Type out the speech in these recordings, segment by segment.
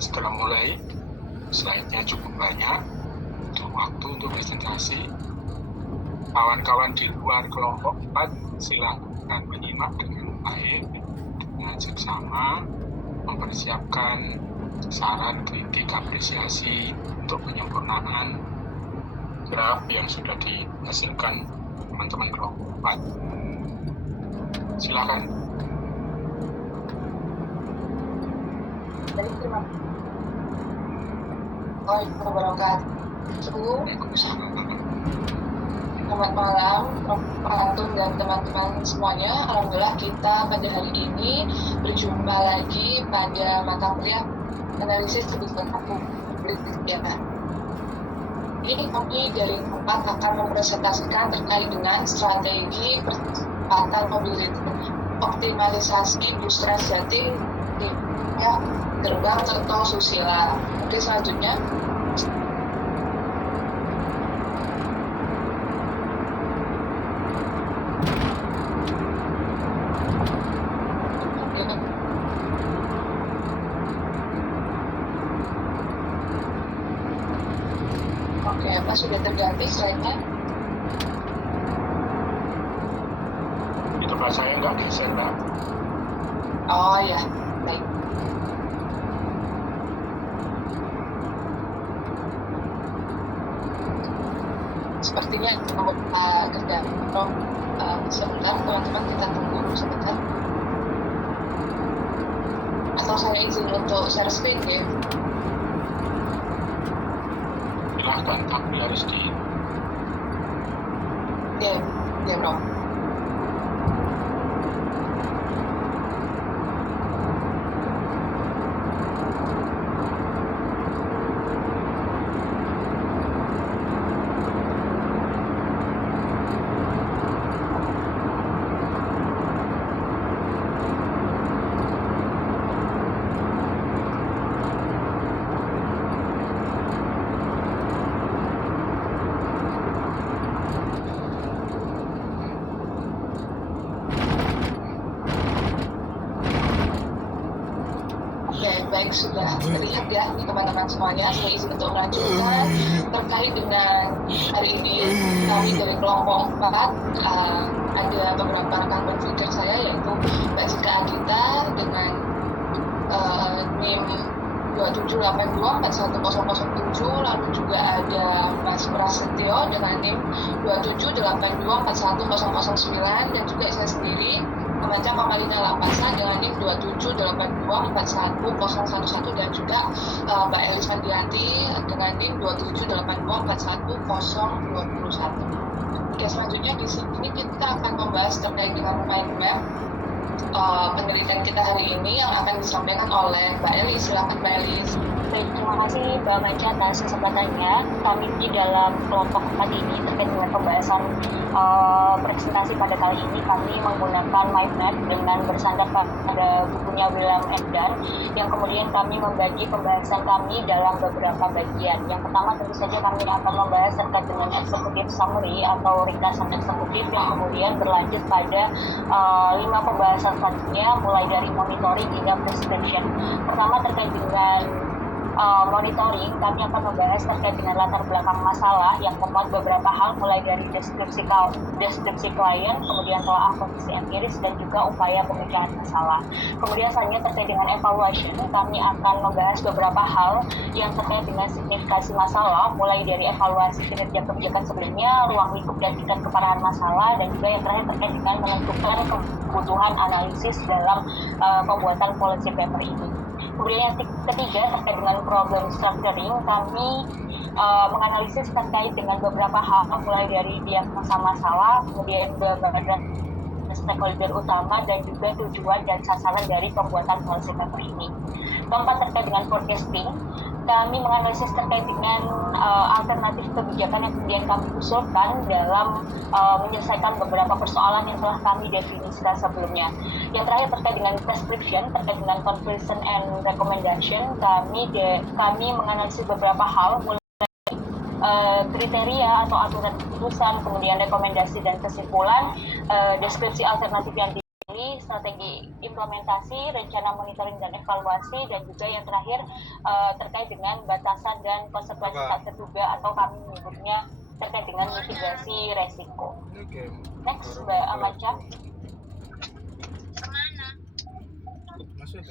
setelah mulai, slide-nya cukup banyak, butuh waktu untuk presentasi. Kawan-kawan di luar kelompok 4 silakan menyimak dengan baik, dengan seksama, mempersiapkan saran, kritik, apresiasi untuk penyempurnaan draft yang sudah dihasilkan teman-teman kelompok 4. Silakan. Terima kasih. Selamat malam, Prof. Antun dan teman-teman semuanya. Alhamdulillah kita pada hari ini berjumpa lagi pada mata kuliah analisis kebijakan publik kegiatan. Ini kami dari tempat akan mempresentasikan terkait dengan strategi percepatan mobilitas optimalisasi bus Transjatim di gerbang Kertosusila. Oke, selanjutnya. Oke, apa sudah terganti slide-nya? Di tempat saya nggak geser, Mbak. Oh ya, baik. Sepertinya kalau kerja sebentar, teman-teman kita tunggu sebentar. Atau saya izin untuk share screen ya? Silahkan, tapi harus di... Ya, Bro. Baik, sudah terlihat ya teman-teman semuanya. Saya izin untuk melanjutkan terkait dengan hari ini. Kami dari kelompok 4 ada beberapa rekan berpikir saya, yaitu Mbak Zika Adita dengan NIM 27824107, lalu juga ada Mas Prasetyo dengan NIM 27824109, dan juga saya sendiri Remaja Kamalina Lapasa dengan NIM 27824111, dan juga Mbak Elis Mandianti dengan NIM 27824121. Oke, selanjutnya di sini kita akan membahas terkait dengan mind map penelitian kita hari ini yang akan disampaikan oleh Mbak Elis. Silakan Mbak Elis. Baik, terima kasih Mbak Maja atas kesempatannya. Kami di dalam kelompok 4 ini terkait dengan pembahasan presentasi pada kali ini, kami menggunakan mind map dengan bersandar pada bukunya William Eden, yang kemudian kami membagi pembahasan kami dalam beberapa bagian. Yang pertama tentu saja kami akan membahas terkait dengan executive summary atau ringkasan eksekutif, yang kemudian berlanjut pada 5 pembahasan selanjutnya, mulai dari monitoring hingga prescription. Pertama terkait dengan monitoring, kami akan membahas terkait dengan latar belakang masalah yang memuat beberapa hal, mulai dari deskripsi klien, kemudian telah kondisi empiris, dan juga upaya pemecahan masalah. Kemudian selanjutnya terkait dengan evaluation, kami akan membahas beberapa hal yang terkait dengan signifikasi masalah, mulai dari evaluasi kinerja kebijakan sebelumnya, ruang lingkup dan tingkat keparahan masalah, dan juga yang terakhir terkait dengan menentukan kebutuhan analisis dalam pembuatan policy paper ini. Kemudian yang ketiga terkait dengan problem structuring, kami menganalisis terkait dengan beberapa hal, mulai dari diagnosa masalah, kemudian gambaran stakeholder utama, dan juga tujuan dan sasaran dari pembuatan policy paper ini. Keempat terkait dengan forecasting, kami menganalisis terkait dengan alternatif kebijakan yang kemudian kami usulkan dalam menyelesaikan beberapa persoalan yang telah kami definisikan sebelumnya. Yang terakhir terkait dengan prescription, terkait dengan conclusion and recommendation, kami menganalisis beberapa hal, mulai kriteria atau aturan keputusan, kemudian rekomendasi dan kesimpulan, deskripsi alternatif yang dipilih, strategi implementasi, rencana monitoring dan evaluasi, dan juga yang terakhir terkait dengan batasan dan konsekuensi tak terduga atau kami menyebutnya terkait dengan mitigasi resiko. Next, Mbak Amanca.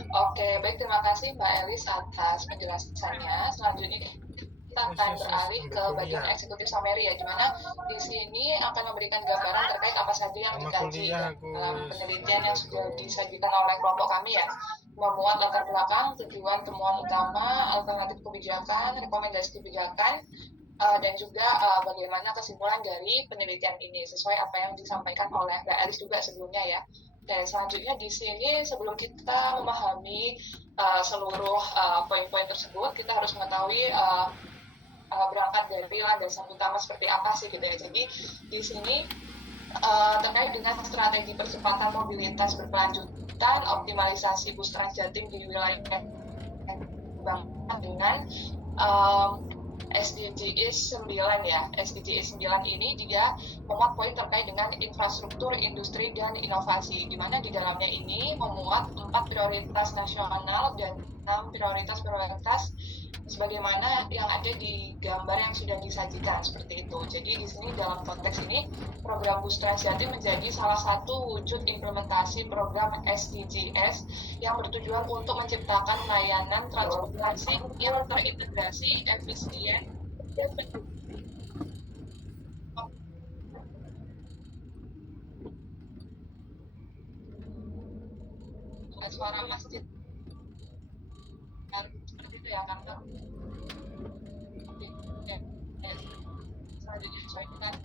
Oke, baik, terima kasih Mbak Elis atas penjelasannya. Selanjutnya kita akan beralih ke bagian eksekutif summary ya, di mana di sini akan memberikan gambaran terkait apa saja yang dikaji dalam penelitian yang sudah disajikan oleh kelompok kami ya, memuat latar belakang, tujuan, temuan utama, alternatif kebijakan, rekomendasi kebijakan, dan juga bagaimana kesimpulan dari penelitian ini sesuai apa yang disampaikan oleh Mbak Elis juga sebelumnya ya. Dan selanjutnya di sini sebelum kita memahami seluruh poin-poin tersebut, kita harus mengetahui berangkat dari landasan utama seperti apa sih gitu ya. Jadi di sini terkait dengan strategi percepatan mobilitas berkelanjutan, optimalisasi bus Transjatim di wilayah dengan SDGs 9 ya. SDGs 9 ini dia memuat poin terkait dengan infrastruktur, industri, dan inovasi, di mana di dalamnya ini memuat 4 prioritas nasional dan 6 prioritas sebagaimana yang ada di gambar yang sudah disajikan seperti itu. Jadi di sini dalam konteks ini program Bus Transjatim menjadi salah satu wujud implementasi program SDGs yang bertujuan untuk menciptakan layanan transportasi yang terintegrasi, efisien, dan suara masjid seperti itu ya kan. Selanjutnya saya dengan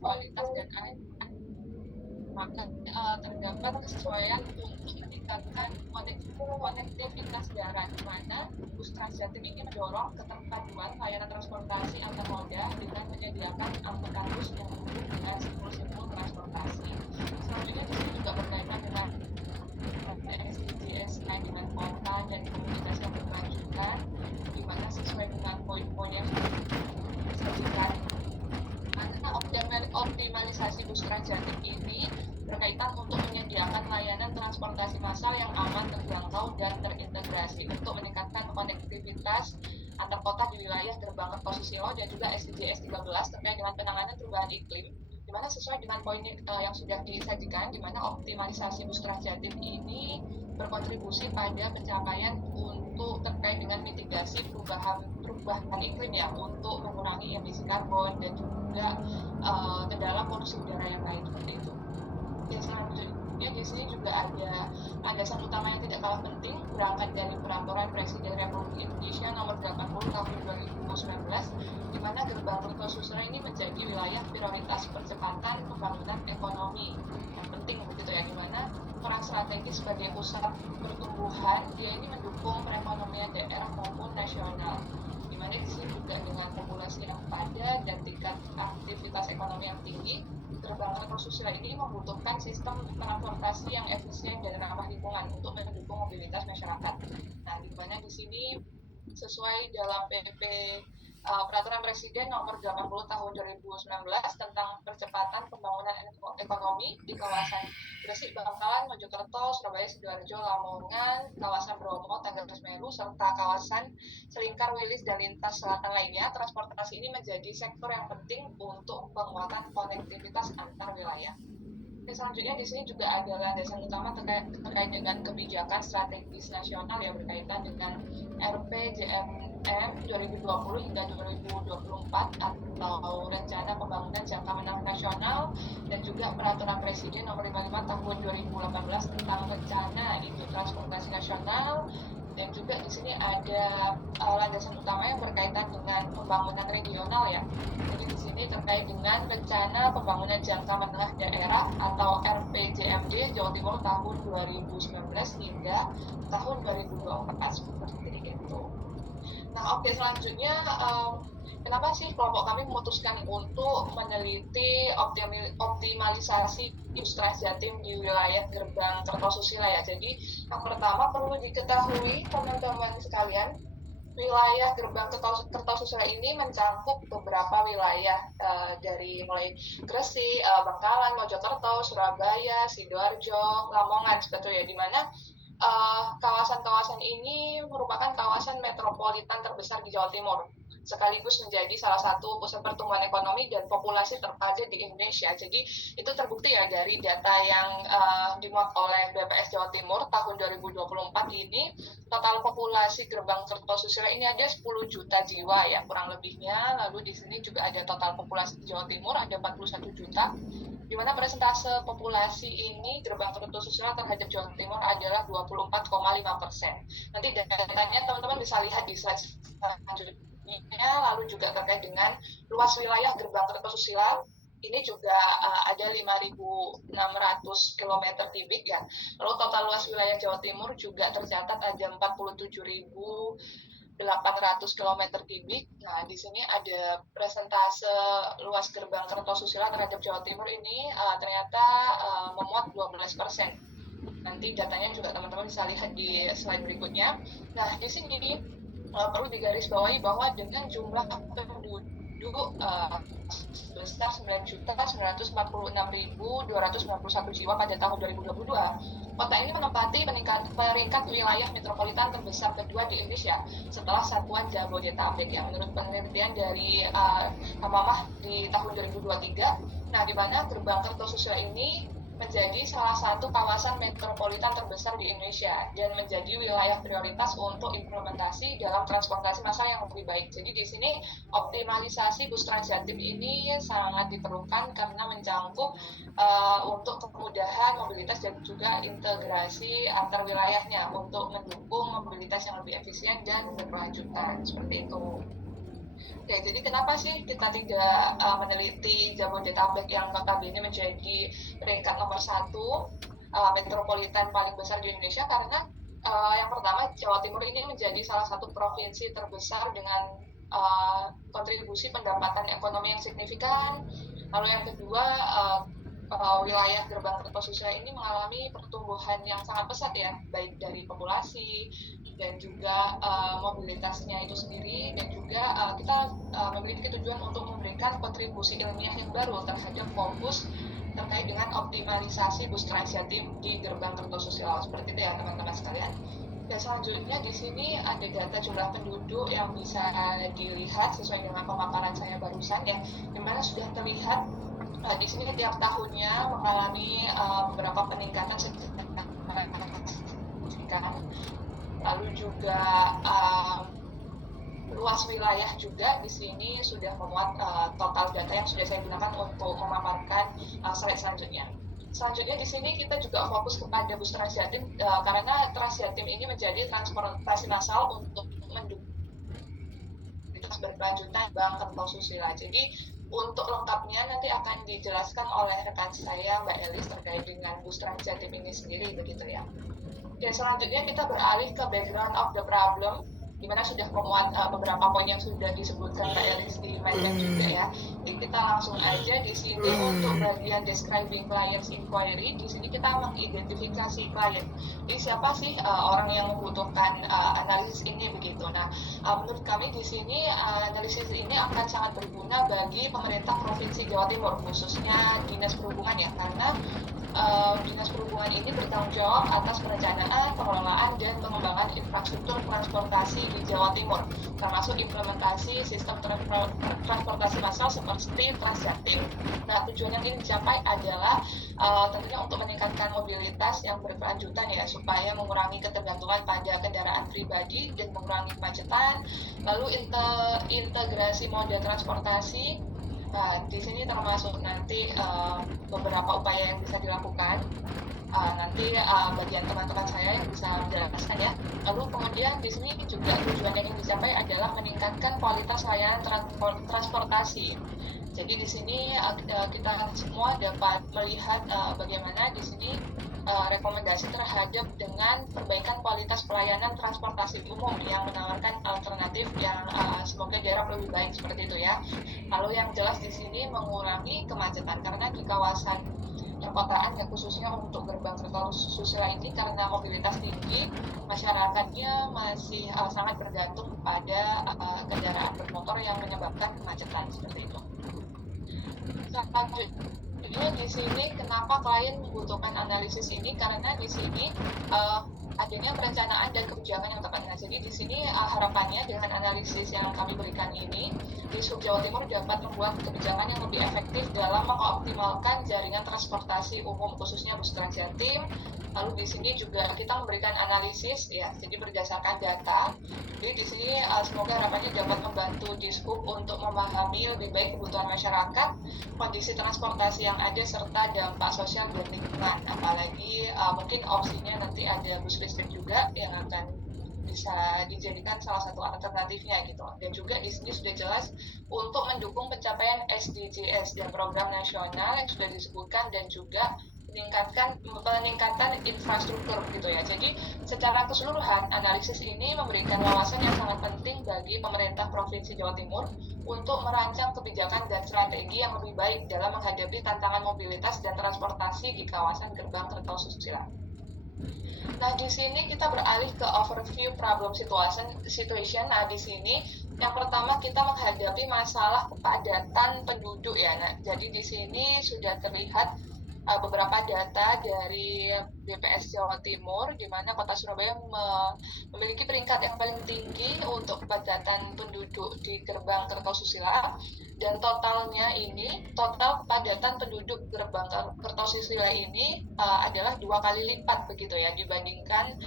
kualitas dan air, maka terdapat kesesuaian untuk meningkatkan konektivitas darat, di mana Bus Transjatim ini mendorong keterpaduan layanan transportasi antar moda dengan menyediakan angkutan bus yang mendukung dengan simbol-simbol transportasi. Selanjutnya di sini juga berkaitan dengan SDGs dengan kota dan komunitas yang berkelanjutan, di mana sesuai dengan poin-poin yang disajikan. Karena optimalisasi Bus Transjatim ini berkaitan untuk menyediakan layanan transportasi massal yang aman, terjangkau, dan terintegrasi untuk meningkatkan konektivitas antar kota di wilayah Gerbang Kertosusilo, dan juga SDGs 13 terkait dengan penanganan perubahan iklim, di mana sesuai dengan poin yang sudah disajikan, di mana optimalisasi Bus Transjatim ini berkontribusi pada pencapaian untuk terkait dengan mitigasi perubahan iklim ya, untuk mengurangi emisi karbon dan juga kendala polusi udara yang lain seperti itu. Ya, selanjutnya di sini juga ada landasan utama yang tidak kalah penting, berangkat dari Peraturan Presiden Republik Indonesia Nomor 80 Tahun 2019, di mana Gerbang Kertosusilo ini menjadi wilayah prioritas percepatan pembangunan ekonomi yang penting begitu ya, di mana peran strategis sebagai pusat pertumbuhan dia ini mendukung perekonomian daerah maupun nasional, di mana di sini juga dengan populasi yang padat dan tingkat aktivitas ekonomi yang tinggi, Gerbang Kertosusilo ini membutuhkan sistem transportasi yang efisien dan ramah lingkungan untuk mendukung mobilitas masyarakat. Nah, di mana di sini sesuai dalam PP Peraturan Presiden Nomor 80 Tahun 2019 tentang percepatan pembangunan ekonomi di kawasan Gresik, Bangkalan, Mojokerto, Surabaya, Sidoarjo, Lamongan, kawasan Bromo, Tanggerang Semeru, serta kawasan Selingkar, Wilis, dan lintas selatan lainnya, transportasi ini menjadi sektor yang penting untuk penguatan konektivitas antar wilayah. Dan selanjutnya di sini juga ada landasan utama terkait dengan kebijakan strategis nasional yang berkaitan dengan RPJMN 2020 hingga 2024 atau Rencana Pembangunan Jangka Menengah Nasional, dan juga Peraturan Presiden Nomor 55 Tahun 2018 tentang Rencana Induk Transportasi Nasional. Dan juga di sini ada landasan utama yang berkaitan dengan pembangunan regional ya. Jadi di sini terkait dengan Rencana Pembangunan Jangka Menengah Daerah atau RPJMD Jawa Timur tahun 2019 hingga tahun 2024 seperti itu. Nah, oke, selanjutnya kenapa sih kelompok kami memutuskan untuk meneliti optimalisasi Bus Transjatim di wilayah Gerbang Kertosusilo ya. Jadi yang pertama perlu diketahui teman-teman sekalian, Wilayah Gerbang Kertosusila ini mencangkup beberapa wilayah dari mulai Gresik, Bangkalan, Mojokerto, Surabaya, Sidoarjo, Lamongan seperti ya, di mana kawasan-kawasan ini merupakan kawasan metropolitan terbesar di Jawa Timur, sekaligus menjadi salah satu pusat pertumbuhan ekonomi dan populasi terpadat di Indonesia. Jadi itu terbukti ya dari data yang dimuat oleh BPS Jawa Timur tahun 2024 ini, total populasi Gerbang Kertosusila ini ada 10 juta jiwa ya kurang lebihnya. Lalu di sini juga ada total populasi di Jawa Timur ada 41 juta, di mana persentase populasi ini Gerbang Kertosusila terhadap Jawa Timur adalah 24,5%. Nanti datanya teman-teman bisa lihat di slide selanjutnya. Lalu juga terkait dengan luas wilayah Gerbang Kertosusila, ini juga ada 5.600 km kubik ya. Lalu total luas wilayah Jawa Timur juga tercatat ada 47.800 km kubik. Nah, di sini ada persentase luas Gerbang Kertosusila terhadap Jawa Timur ini ternyata memuat 12%. Nanti datanya juga teman-teman bisa lihat di slide berikutnya. Nah, di sini perlu digarisbawahi bahwa dengan jumlah penduduk sebesar 9.946.291 jiwa pada tahun 2022, kota ini menempati peringkat wilayah metropolitan terbesar kedua di Indonesia setelah satuan Jabodetabek ya, menurut penelitian dari Kamamah di tahun 2023. Nah, di mana Gerbang Kertosusila ini menjadi salah satu kawasan metropolitan terbesar di Indonesia dan menjadi wilayah prioritas untuk implementasi dalam transportasi massal yang lebih baik. Jadi di sini optimalisasi bus Transjatim ini sangat diperlukan karena mencangkup untuk kemudahan mobilitas dan juga integrasi antar wilayahnya untuk mendukung mobilitas yang lebih efisien dan berkelanjutan seperti itu. Oke, jadi kenapa sih kita tidak meneliti Jabodetabek yang notabene menjadi peringkat nomor 1 metropolitan paling besar di Indonesia? Karena yang pertama, Jawa Timur ini menjadi salah satu provinsi terbesar dengan kontribusi pendapatan ekonomi yang signifikan. Lalu yang kedua, wilayah Gerbang Kertosusila ini mengalami pertumbuhan yang sangat pesat ya, baik dari populasi dan juga mobilitasnya itu sendiri, dan juga kita memiliki tujuan untuk memberikan kontribusi ilmiah yang baru terhadap fokus terkait dengan optimalisasi bus Transjatim di Gerbang Kertosusila seperti itu ya teman-teman sekalian. Dan selanjutnya di sini ada data jumlah penduduk yang bisa dilihat sesuai dengan pemaparan saya barusan ya, dimana sudah terlihat di sini tiap tahunnya mengalami beberapa peningkatan signifikan. Lalu juga luas wilayah juga di sini sudah memuat total data yang sudah saya gunakan untuk memaparkan slide selanjutnya. Selanjutnya di sini kita juga fokus kepada bus Transjatim karena Transjatim ini menjadi transportasi massal untuk mendukung berkelanjutan Gerbang Kertosusila. Jadi untuk lengkapnya nanti akan dijelaskan oleh rekan saya Mbak Elis terkait dengan bus Transjatim ini sendiri begitu ya. Dan selanjutnya kita beralih ke background of the problem, di mana sudah memuat beberapa poin yang sudah disebutkan Mbak Elis di Median juga ya. Jadi kita langsung aja di sini untuk bagian describing clients inquiry, di sini kita mengidentifikasi klien. Jadi siapa sih orang yang membutuhkan analisis ini begitu. Nah, menurut kami di sini analisis ini akan sangat berguna bagi pemerintah Provinsi Jawa Timur, khususnya Dinas Perhubungan ya, karena Dinas Perhubungan ini bertanggung jawab atas perencanaan, pengelolaan, dan pengembangan infrastruktur transportasi di Jawa Timur, termasuk implementasi sistem transportasi massal seperti Transjatim. Nah, tujuan yang ingin dicapai adalah tentunya untuk meningkatkan mobilitas yang berkelanjutan ya, supaya mengurangi ketergantungan pada kendaraan pribadi dan mengurangi kemacetan. Lalu integrasi moda transportasi. Nah, di sini termasuk nanti beberapa upaya yang bisa dilakukan. Nanti bagian teman-teman saya yang bisa menjelaskan ya. Lalu kemudian di sini juga tujuan yang ingin dicapai adalah meningkatkan kualitas layanan transportasi. Jadi di sini kita semua dapat melihat bagaimana di sini rekomendasi terhadap dengan perbaikan kualitas pelayanan transportasi umum yang menawarkan alternatif yang semoga diharap lebih baik seperti itu ya. Lalu yang jelas di sini mengurangi kemacetan karena di kawasan perkotaan ya, khususnya untuk gerbang Kertosusila ini karena mobilitas tinggi, masyarakatnya masih sangat bergantung pada kendaraan bermotor yang menyebabkan kemacetan seperti itu. Selanjutnya di sini kenapa klien membutuhkan analisis ini, karena di sini adanya perencanaan dan kebijakan yang tepat. Nah, jadi di sini harapannya dengan analisis yang kami berikan ini, di Sub Jawa Timur dapat membuat kebijakan yang lebih efektif dalam mengoptimalkan jaringan transportasi umum, khususnya bus Transjatim. Lalu di sini juga kita memberikan analisis, ya, jadi berdasarkan data. Jadi di sini semoga harapannya dapat membantu Dishub untuk memahami lebih baik kebutuhan masyarakat, kondisi transportasi yang ada, serta dampak sosial dan lingkungan. Apalagi mungkin opsinya nanti ada bus listrik juga yang akan bisa dijadikan salah satu alternatifnya gitu. Dan juga di sini sudah jelas untuk mendukung pencapaian SDGs dan program nasional yang sudah disebutkan, dan juga peningkatan infrastruktur gitu ya. Jadi secara keseluruhan analisis ini memberikan wawasan yang sangat penting bagi pemerintah Provinsi Jawa Timur untuk merancang kebijakan dan strategi yang lebih baik dalam menghadapi tantangan mobilitas dan transportasi di kawasan Gerbang Kertosusila. Nah, di sini kita beralih ke overview problem situation. Nah, di sini yang pertama kita menghadapi masalah kepadatan penduduk ya. Nah, jadi di sini sudah terlihat beberapa data dari BPS Jawa Timur, di mana Kota Surabaya memiliki peringkat yang paling tinggi untuk kepadatan penduduk di Gerbang Kertosusila, dan total kepadatan penduduk Gerbang Kertosusila ini adalah 2 kali lipat begitu ya dibandingkan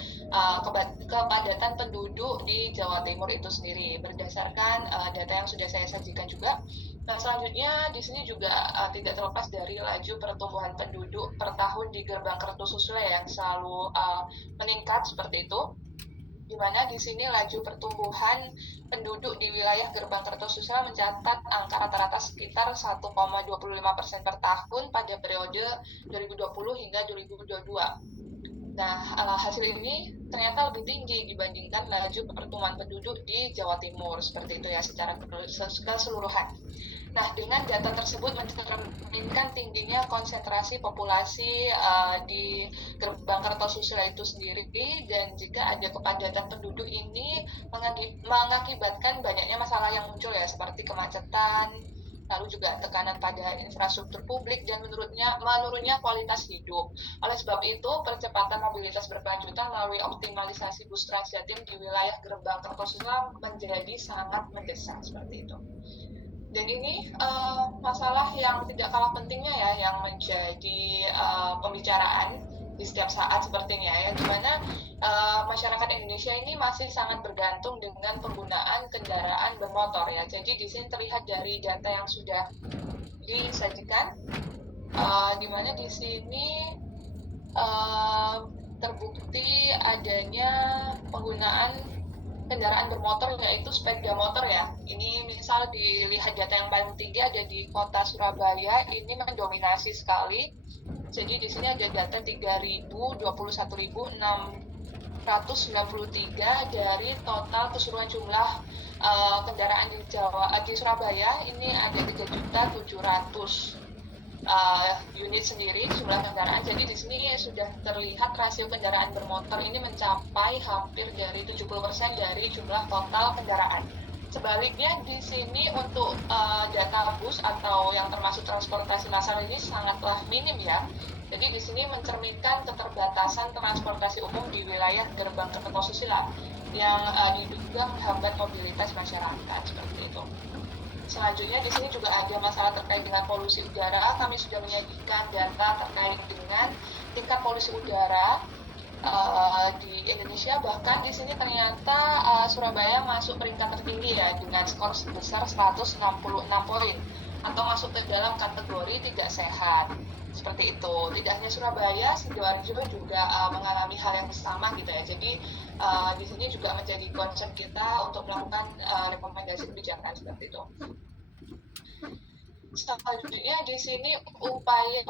kepadatan penduduk di Jawa Timur itu sendiri, berdasarkan data yang sudah saya sajikan juga. Nah, selanjutnya di sini juga tidak terlepas dari laju pertumbuhan penduduk per tahun di Gerbang Kertosusila yang selalu meningkat seperti itu, di mana di sini laju pertumbuhan penduduk di wilayah Gerbang Kertosusila mencatat angka rata-rata sekitar 1,25% per tahun pada periode 2020 hingga 2022. Nah, hasil ini ternyata lebih tinggi dibandingkan laju pertumbuhan penduduk di Jawa Timur, seperti itu ya secara keseluruhan. Nah, dengan data tersebut mencerminkan tingginya konsentrasi populasi di Gerbang Kertosusila itu sendiri, dan jika ada kepadatan penduduk ini mengakibatkan banyaknya masalah yang muncul ya, seperti kemacetan, lalu juga tekanan pada infrastruktur publik, dan menurunnya kualitas hidup. Oleh sebab itu, percepatan mobilitas berkelanjutan melalui optimalisasi bus Transjatim di wilayah Gerbang Kertosusila menjadi sangat mendesak seperti itu. Dan ini masalah yang tidak kalah pentingnya ya, yang menjadi pembicaraan di setiap saat sepertinya ya, di mana masyarakat Indonesia ini masih sangat bergantung dengan penggunaan kendaraan bermotor ya. Jadi di sini terlihat dari data yang sudah disajikan, di mana di sini terbukti adanya penggunaan kendaraan bermotor, yaitu sepeda motor ya. Ini misal dilihat data yang paling tinggi ada di Kota Surabaya, ini mendominasi sekali. Jadi di sini ada data 21.693 dari total keseluruhan jumlah kendaraan di Surabaya. Ini ada 3.700.000 unit sendiri jumlah kendaraan. Jadi di sini sudah terlihat rasio kendaraan bermotor ini mencapai hampir dari 70% dari jumlah total kendaraan. Sebaliknya di sini untuk data bus atau yang termasuk transportasi massal ini sangatlah minim ya. Jadi di sini mencerminkan keterbatasan transportasi umum di wilayah Gerbang Kertosusila yang diduga menghambat mobilitas masyarakat seperti itu. Selanjutnya di sini juga ada masalah terkait dengan polusi udara. Kami sudah menyajikan data terkait dengan tingkat polusi udara di Indonesia. Bahkan di sini ternyata Surabaya masuk peringkat tertinggi ya, dengan skor sebesar 166 poin, atau masuk ke dalam kategori tidak sehat. Seperti itu. Tidak hanya Surabaya, Sidoarjo juga mengalami hal yang sama gitu ya. Jadi di sini juga menjadi concern kita untuk melakukan rekomendasi kebijakan seperti itu. Selanjutnya di sini upaya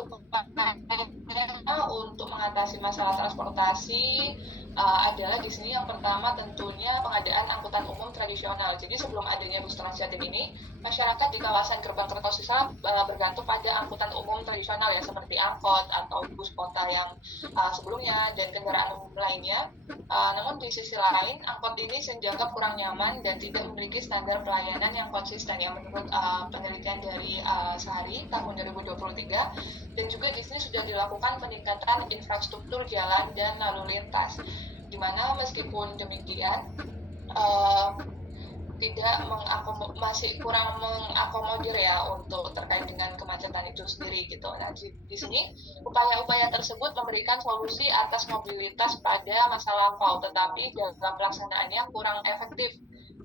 untuk mengatasi masalah transportasi adalah di sini yang pertama tentunya pengadaan angkutan umum tradisional. Jadi sebelum adanya bus Trans Jatim ini, masyarakat di kawasan Gerbang Kertosisa bergantung pada angkutan umum tradisional ya seperti angkot atau bus kota yang sebelumnya dan kendaraan umum lainnya. Namun di sisi lain, angkot ini dianggap kurang nyaman dan tidak memiliki standar pelayanan yang konsisten ya menurut penelitian dari Sehari tahun 2023, dan juga di sini sudah dilakukan peningkatan infrastruktur jalan dan lalu lintas, di mana meskipun demikian masih kurang mengakomodir ya untuk terkait dengan kemacetan itu sendiri gitu. Nah di sini upaya-upaya tersebut memberikan solusi atas mobilitas pada masa lampau, tetapi dalam pelaksanaannya kurang efektif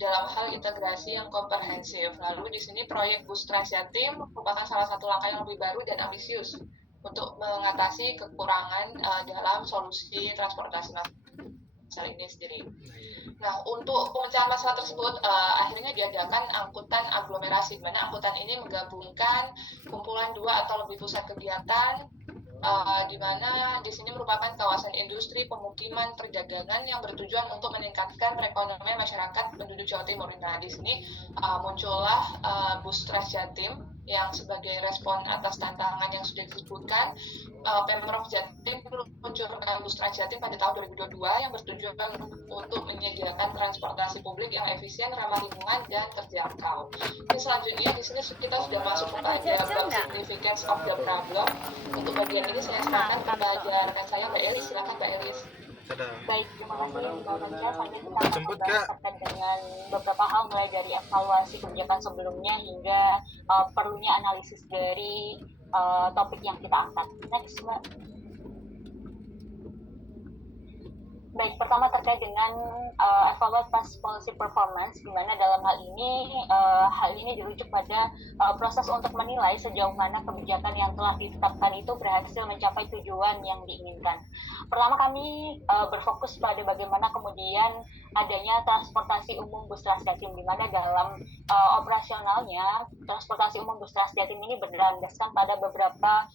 dalam hal integrasi yang komprehensif. Lalu di sini proyek Bus Trans Jatim merupakan salah satu langkah yang lebih baru dan ambisius untuk mengatasi kekurangan dalam solusi transportasi massal ini sendiri. Nah, untuk pemecahan masalah tersebut akhirnya diadakan angkutan aglomerasi, di mana angkutan ini menggabungkan kumpulan 2 atau lebih pusat kegiatan, di mana di sini merupakan kawasan industri, pemukiman, perdagangan yang bertujuan untuk meningkatkan perekonomian masyarakat penduduk Jawa Timur. Nah, di sini muncullah Bus Trans Jatim yang sebagai respon atas tantangan yang sudah disebutkan. Pemprov Jatim meluncurkan Bus Trans Jatim pada tahun 2022 yang bertujuan untuk menyediakan transportasi publik yang efisien, ramah lingkungan, dan terjangkau. Ini selanjutnya di sini kita sudah masuk kepada significance of the problem. Untuk bagian ini saya serahkan kepada rekan saya Mbak Elis. Silakan Mbak Elis. Baik, terima kasih Mbak Manca. Selanjutnya kita akan membahas terkait dengan beberapa hal mulai dari evaluasi kebijakan sebelumnya hingga perlunya analisis dari topik yang kita angkat. Next, Mbak. Baik, pertama terkait dengan evaluate past policy performance, di mana dalam hal ini dirujuk pada proses untuk menilai sejauh mana kebijakan yang telah ditetapkan itu berhasil mencapai tujuan yang diinginkan. Pertama, kami berfokus pada bagaimana kemudian adanya transportasi umum Bus Trans Jatim, di mana dalam operasionalnya transportasi umum Bus Trans Jatim ini berlandaskan pada beberapa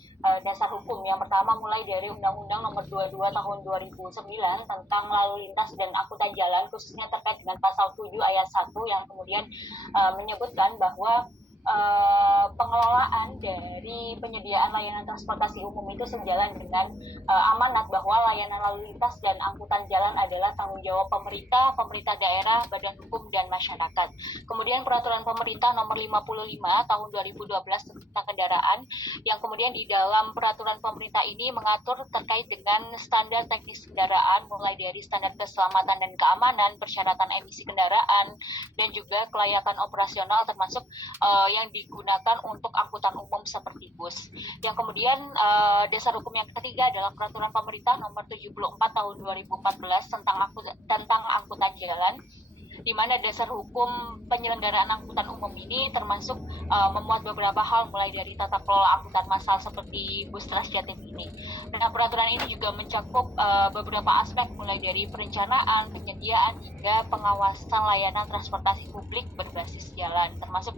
dasar hukum. Yang pertama mulai dari Undang-Undang Nomor 22 Tahun 2009 tentang lalu lintas dan angkutan jalan, khususnya terkait dengan pasal 7 ayat 1 yang kemudian menyebutkan bahwa pengelolaan dari penyediaan layanan transportasi umum itu sejalan dengan amanat bahwa layanan lalu lintas dan angkutan jalan adalah tanggung jawab pemerintah daerah, badan hukum, dan masyarakat. Kemudian peraturan pemerintah nomor 55 tahun 2012 tentang kendaraan, yang kemudian di dalam peraturan pemerintah ini mengatur terkait dengan standar teknis kendaraan, mulai dari standar keselamatan dan keamanan, persyaratan emisi kendaraan, dan juga kelayakan operasional termasuk yang digunakan untuk angkutan umum seperti bus. Yang kemudian dasar hukum yang ketiga adalah peraturan pemerintah nomor 74 tahun 2014 tentang angkutan jalan, di mana dasar hukum penyelenggaraan angkutan umum ini termasuk memuat beberapa hal mulai dari tata kelola angkutan massal seperti Bus Trans Jatim ini. Nah, peraturan ini juga mencakup beberapa aspek mulai dari perencanaan, penyediaan, hingga pengawasan layanan transportasi publik berbasis jalan, termasuk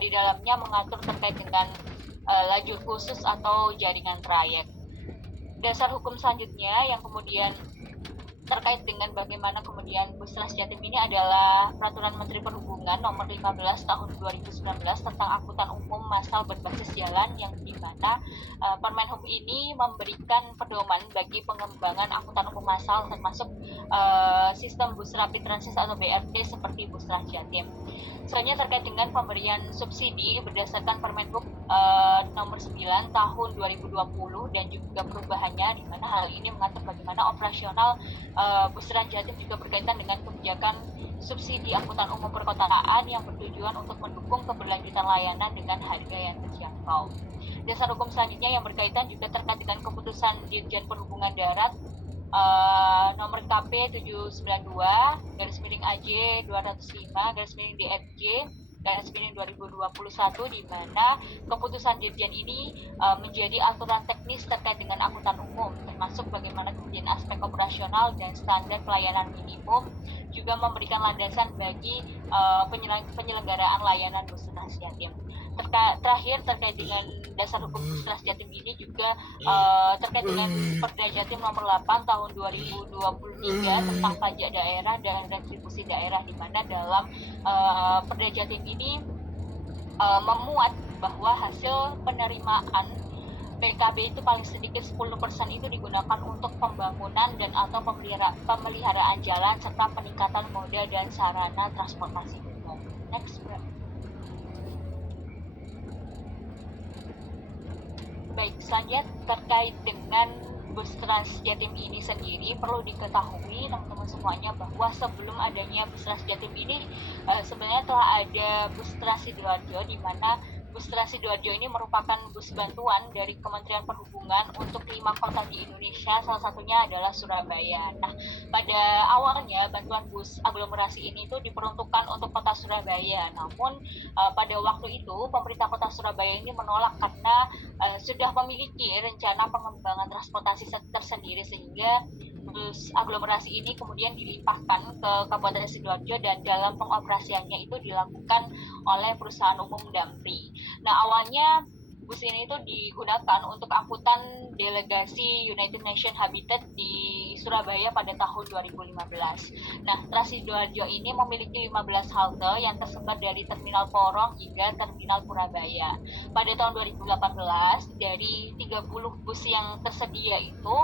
di dalamnya mengatur terkait dengan lajur khusus atau jaringan trayek. Dasar hukum selanjutnya yang kemudian terkait dengan bagaimana kemudian Bus Trans Jatim ini adalah Peraturan Menteri Perhubungan Nomor 15 Tahun 2019 tentang angkutan umum massal berbasis jalan, yang dimana Permenhub ini memberikan pedoman bagi pengembangan angkutan umum massal termasuk sistem bus rapid transit atau BRT seperti Bus Trans Jatim. Selanjutnya terkait dengan pemberian subsidi berdasarkan Permenhub nomor 9 tahun 2020 dan juga perubahannya, di mana hal ini mengatur bagaimana operasional Bus Trans Jatim juga berkaitan dengan kebijakan subsidi angkutan umum perkotaan yang bertujuan untuk mendukung keberlanjutan layanan dengan harga yang terjangkau. Dasar hukum selanjutnya yang berkaitan juga terkait dengan keputusan Dirjen Perhubungan Darat nomor KP 792 /AJ 205 /DFJ garis miring 2021, di mana keputusan Dirjen ini menjadi aturan teknis terkait dengan angkutan umum, termasuk bagaimana kemudian aspek operasional dan standar pelayanan minimum, juga memberikan landasan bagi penyelenggaraan layanan Bus Trans Jatim. terakhir terkait dengan dasar hukum Pusras Jatim ini juga terkait dengan Perda Jatim nomor 8 tahun 2023 tentang pajak daerah dan retribusi daerah, di mana dalam Perda Jatim ini memuat bahwa hasil penerimaan PKB itu paling sedikit 10% itu digunakan untuk pembangunan dan atau pemeliharaan jalan serta peningkatan moda dan sarana transportasi umum. Next, bro. Baik, selanjutnya terkait dengan bus Trans Jatim ini sendiri, perlu diketahui teman-teman semuanya bahwa sebelum adanya bus Trans Jatim ini sebenarnya telah ada bus Trans Sidoarjo, di mana bus Trans Sidoarjo ini merupakan bus bantuan dari Kementerian Perhubungan untuk 5 kota di Indonesia, salah satunya adalah Surabaya. Nah, pada awalnya bantuan bus aglomerasi ini itu diperuntukkan untuk kota Surabaya, namun pada waktu itu pemerintah kota Surabaya ini menolak karena sudah memiliki rencana pengembangan transportasi tersendiri, sehingga bus aglomerasi ini kemudian dilimpahkan ke Kabupaten Sidoarjo dan dalam pengoperasiannya itu dilakukan oleh perusahaan umum Damri. Nah, awalnya bus ini itu digunakan untuk angkutan delegasi United Nations Habitat di Surabaya pada tahun 2015. Nah, Trans Sidoarjo ini memiliki 15 halte yang tersebar dari Terminal Porong hingga Terminal Purabaya. Pada tahun 2018, dari 30 bus yang tersedia itu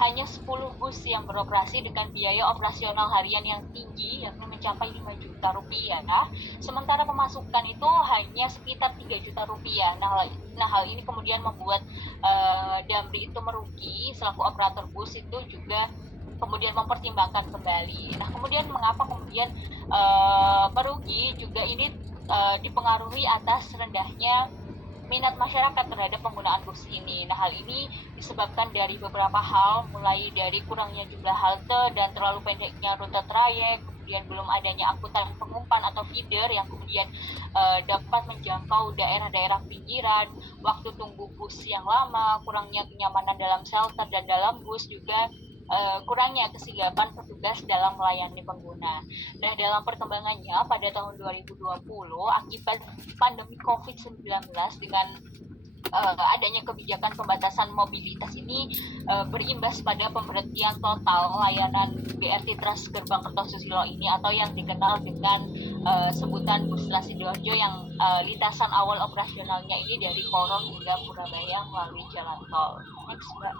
hanya 10 bus yang beroperasi dengan biaya operasional harian yang tinggi, yakni mencapai 5 juta rupiah. Sementara pemasukan itu hanya sekitar 3 juta rupiah. Nah, hal ini kemudian membuat Damri itu merugi selaku operator bus itu juga kemudian mempertimbangkan kembali. Nah, kemudian mengapa kemudian merugi juga ini dipengaruhi atas rendahnya minat masyarakat terhadap penggunaan bus ini. Nah, hal ini disebabkan dari beberapa hal, mulai dari kurangnya jumlah halte dan terlalu pendeknya rute trayek, kemudian belum adanya angkutan pengumpan atau feeder yang kemudian dapat menjangkau daerah-daerah pinggiran, waktu tunggu bus yang lama, kurangnya kenyamanan dalam shelter dan dalam bus, juga kurangnya kesigapan petugas dalam melayani pengguna. Nah, dalam perkembangannya pada tahun 2020 akibat pandemi COVID-19 dengan adanya kebijakan pembatasan mobilitas ini berimbas pada pemberhentian total layanan BRT Trans Gerbang Kertosusilo ini, atau yang dikenal dengan sebutan bus Trans Sidoarjo, yang lintasan awal operasionalnya ini dari Porong hingga Purabaya melalui jalan tol. Next, Mbak.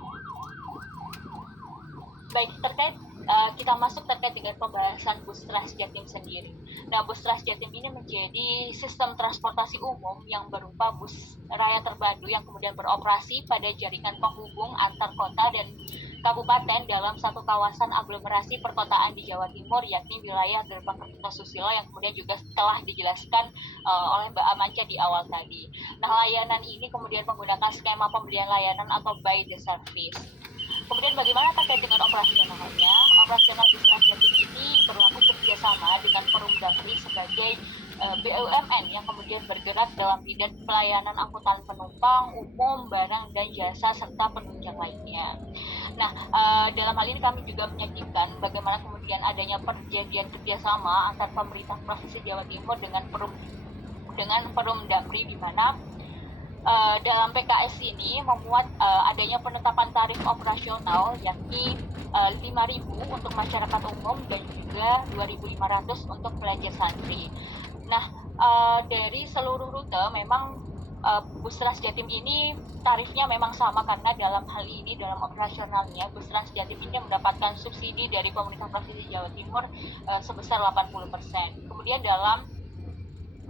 Baik, kita masuk terkait dengan pembahasan bus Trans Jatim sendiri. Nah, bus Trans Jatim ini menjadi sistem transportasi umum yang berupa bus raya terpadu yang kemudian beroperasi pada jaringan penghubung antar kota dan kabupaten dalam satu kawasan aglomerasi perkotaan di Jawa Timur, yakni wilayah Gerbang Kertosusilo, yang kemudian juga telah dijelaskan oleh Mbak Amanca di awal tadi. Nah, layanan ini kemudian menggunakan skema pembelian layanan atau buy the service. Kemudian bagaimana terkait dengan operasionalnya? Operasional bus Trans Jatim ini berlaku kerjasama dengan Perum Damri sebagai BUMN yang kemudian bergerak dalam bidang pelayanan angkutan penumpang, umum, barang, dan jasa, serta penunjang lainnya. Nah, dalam hal ini kami juga menyajikan bagaimana kemudian adanya perjanjian kerjasama antar pemerintah Provinsi Jawa Timur dengan Perum Damri, di mana dalam PKS ini memuat adanya penetapan tarif operasional, yakni 5.000 untuk masyarakat umum dan juga 2.500 untuk pelajar santri. Nah, dari seluruh rute memang bus Trans Jatim ini tarifnya memang sama, karena dalam hal ini dalam operasionalnya bus Trans Jatim ini mendapatkan subsidi dari pemerintah Provinsi Jawa Timur sebesar 80%. Kemudian dalam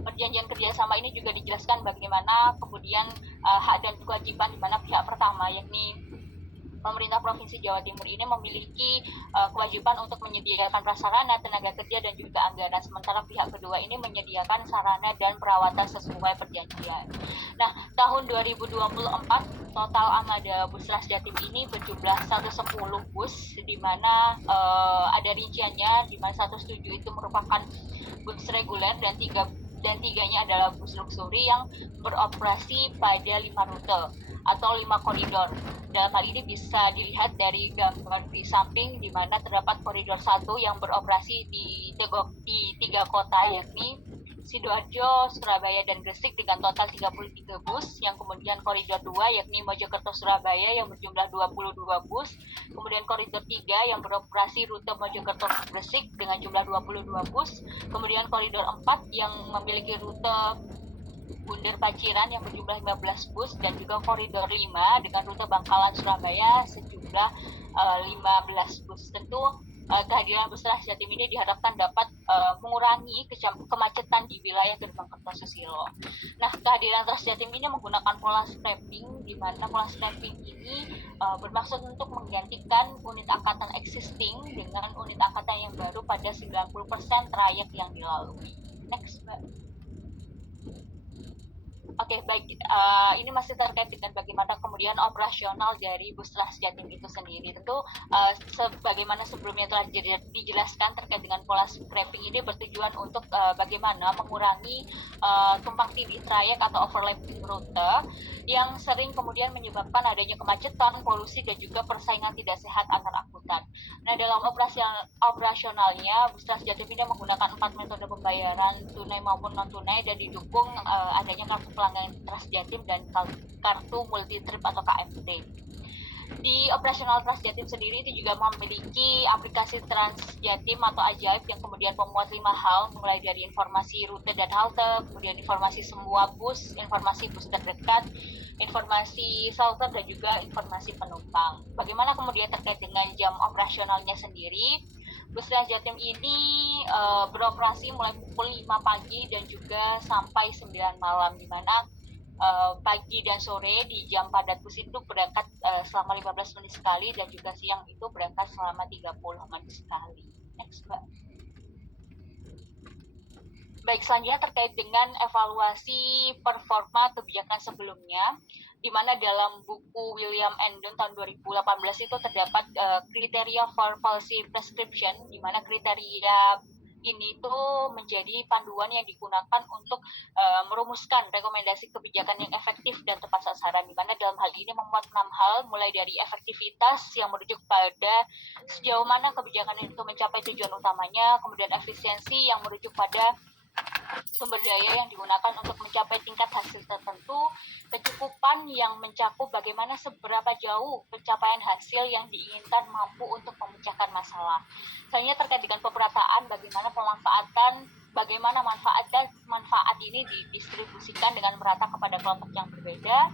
perjanjian kerjasama ini juga dijelaskan bagaimana kemudian hak dan kewajiban, di mana pihak pertama, yakni pemerintah Provinsi Jawa Timur ini memiliki kewajiban untuk menyediakan prasarana, tenaga kerja, dan juga anggaran, sementara pihak kedua ini menyediakan sarana dan perawatan sesuai perjanjian. Nah, tahun 2024 total armada bus Trans Jatim ini berjumlah 110 bus, di mana ada rinciannya, di mana 107 itu merupakan bus reguler dan tiganya adalah bus luxury yang beroperasi pada 5 rute atau 5 koridor. Dalam hal ini bisa dilihat dari gambar di samping, di mana terdapat koridor 1 yang beroperasi di 3 kota, yakni Sidoarjo, Surabaya, dan Gresik dengan total 33 bus, yang kemudian koridor 2 yakni Mojokerto Surabaya yang berjumlah 22 bus, kemudian koridor 3 yang beroperasi rute Mojokerto Gresik dengan jumlah 22 bus, kemudian koridor 4 yang memiliki rute Bunder Paciran yang berjumlah 15 bus, dan juga koridor 5 dengan rute Bangkalan Surabaya sejumlah 15 bus. Tentu kehadiran bus Transjatim ini diharapkan dapat mengurangi kemacetan di wilayah Gerbang Kertosusilo. Nah, kehadiran Transjatim ini menggunakan pola scrapping, di mana pola scrapping ini bermaksud untuk menggantikan unit angkatan existing dengan unit angkatan yang baru pada 90% trayek yang dilalui. Next, Mbak. Oke, baik. Ini masih terkait dengan bagaimana kemudian operasional dari bus Transjatim itu sendiri. Tentu sebagaimana sebelumnya telah dijelaskan terkait dengan pola scrapping ini bertujuan untuk bagaimana mengurangi tumpang tindih trayek atau overlapping rute yang sering kemudian menyebabkan adanya kemacetan, polusi, dan juga persaingan tidak sehat antar angkutan. Nah, dalam operasionalnya, bus Transjatim ini menggunakan 4 metode pembayaran tunai maupun non-tunai dan didukung adanya kartu pelanggan Transjatim dan kartu multi trip atau KMT. Di operasional Transjatim sendiri itu juga memiliki aplikasi Transjatim atau Ajaib yang kemudian memuat 5 hal, mulai dari informasi rute dan halte, kemudian informasi semua bus, informasi bus terdekat, informasi shelter, dan juga informasi penumpang. Bagaimana kemudian terkait dengan jam operasionalnya sendiri? Bus Transjatim ini beroperasi mulai pukul 5 pagi dan juga sampai 9 malam, di mana pagi dan sore di jam padat bus itu berangkat selama 15 menit sekali, dan juga siang itu berangkat selama 30 menit sekali. Next, Mbak. Baik, selanjutnya terkait dengan evaluasi performa kebijakan sebelumnya, di mana dalam buku William Endon tahun 2018 itu terdapat kriteria for policy prescription, di mana kriteria ini tuh menjadi panduan yang digunakan untuk merumuskan rekomendasi kebijakan yang efektif dan tepat sasaran, di mana dalam hal ini memuat 6 hal, mulai dari efektivitas yang merujuk pada sejauh mana kebijakan itu mencapai tujuan utamanya, kemudian efisiensi yang merujuk pada sumber daya yang digunakan untuk mencapai tingkat hasil tertentu, kecukupan yang mencakup bagaimana seberapa jauh pencapaian hasil yang diinginkan mampu untuk memecahkan masalah. Selanjutnya terkait dengan pemerataan, bagaimana manfaat dan manfaat ini didistribusikan dengan merata kepada kelompok yang berbeda.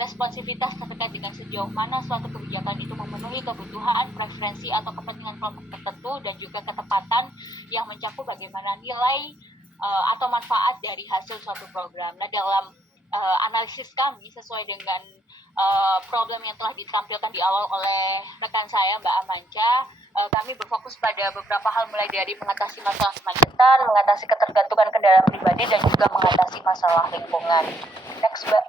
Responsivitas terkait dengan sejauh mana suatu kebijakan itu memenuhi kebutuhan, preferensi, atau kepentingan kelompok tertentu, dan juga ketepatan yang mencakup bagaimana nilai atau manfaat dari hasil suatu program. Nah, dalam analisis kami sesuai dengan problem yang telah ditampilkan di awal oleh rekan saya, Mbak Amanca, kami berfokus pada beberapa hal, mulai dari mengatasi masalah kemacetan, mengatasi ketergantungan kendaraan pribadi, dan juga mengatasi masalah lingkungan. Next, Mbak.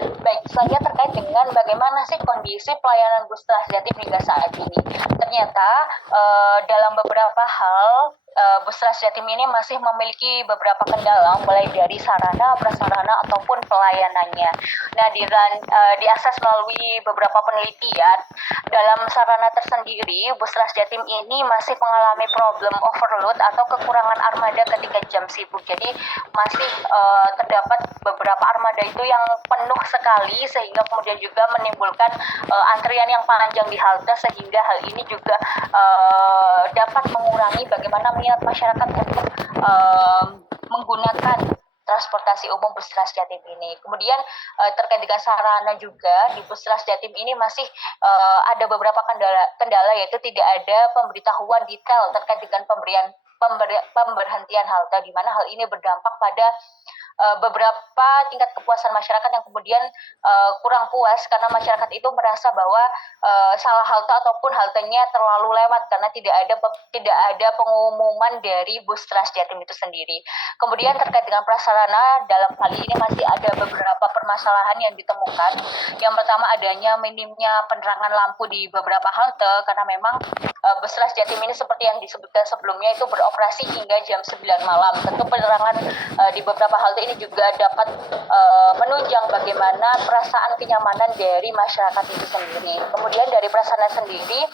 Baik, selanjutnya terkait dengan bagaimana sih kondisi pelayanan bus Transjatim hingga saat ini. Ternyata dalam beberapa hal bus Transjatim ini masih memiliki beberapa kendala, mulai dari sarana, prasarana, ataupun pelayanannya. Nah, diakses melalui beberapa penelitian, dalam sarana tersendiri, bus Transjatim ini masih mengalami problem overload atau kekurangan armada ketika jam sibuk. Jadi masih terdapat beberapa armada itu yang penuh sekali, sehingga kemudian juga menimbulkan antrian yang panjang di halte, sehingga hal ini juga dapat mengurangi bagaimana minat masyarakat untuk menggunakan transportasi umum bus Transjatim ini. Kemudian terkait dengan sarana juga, di bus Transjatim ini masih ada beberapa kendala, yaitu tidak ada pemberitahuan detail terkait dengan pemberhentian halte, di mana hal ini berdampak pada beberapa tingkat kepuasan masyarakat yang kemudian kurang puas karena masyarakat itu merasa bahwa salah halte ataupun haltenya terlalu lewat karena tidak ada pengumuman dari bus Transjatim itu sendiri. Kemudian terkait dengan prasarana, dalam hal ini masih ada beberapa permasalahan yang ditemukan. Yang pertama, adanya minimnya penerangan lampu di beberapa halte, karena memang bus Transjatim ini seperti yang disebutkan sebelumnya itu beroperasi hingga jam 9 malam. Tentu penerangan di beberapa halte ini ini juga dapat menunjang bagaimana perasaan kenyamanan dari masyarakat itu sendiri. Kemudian dari prasarana sendiri,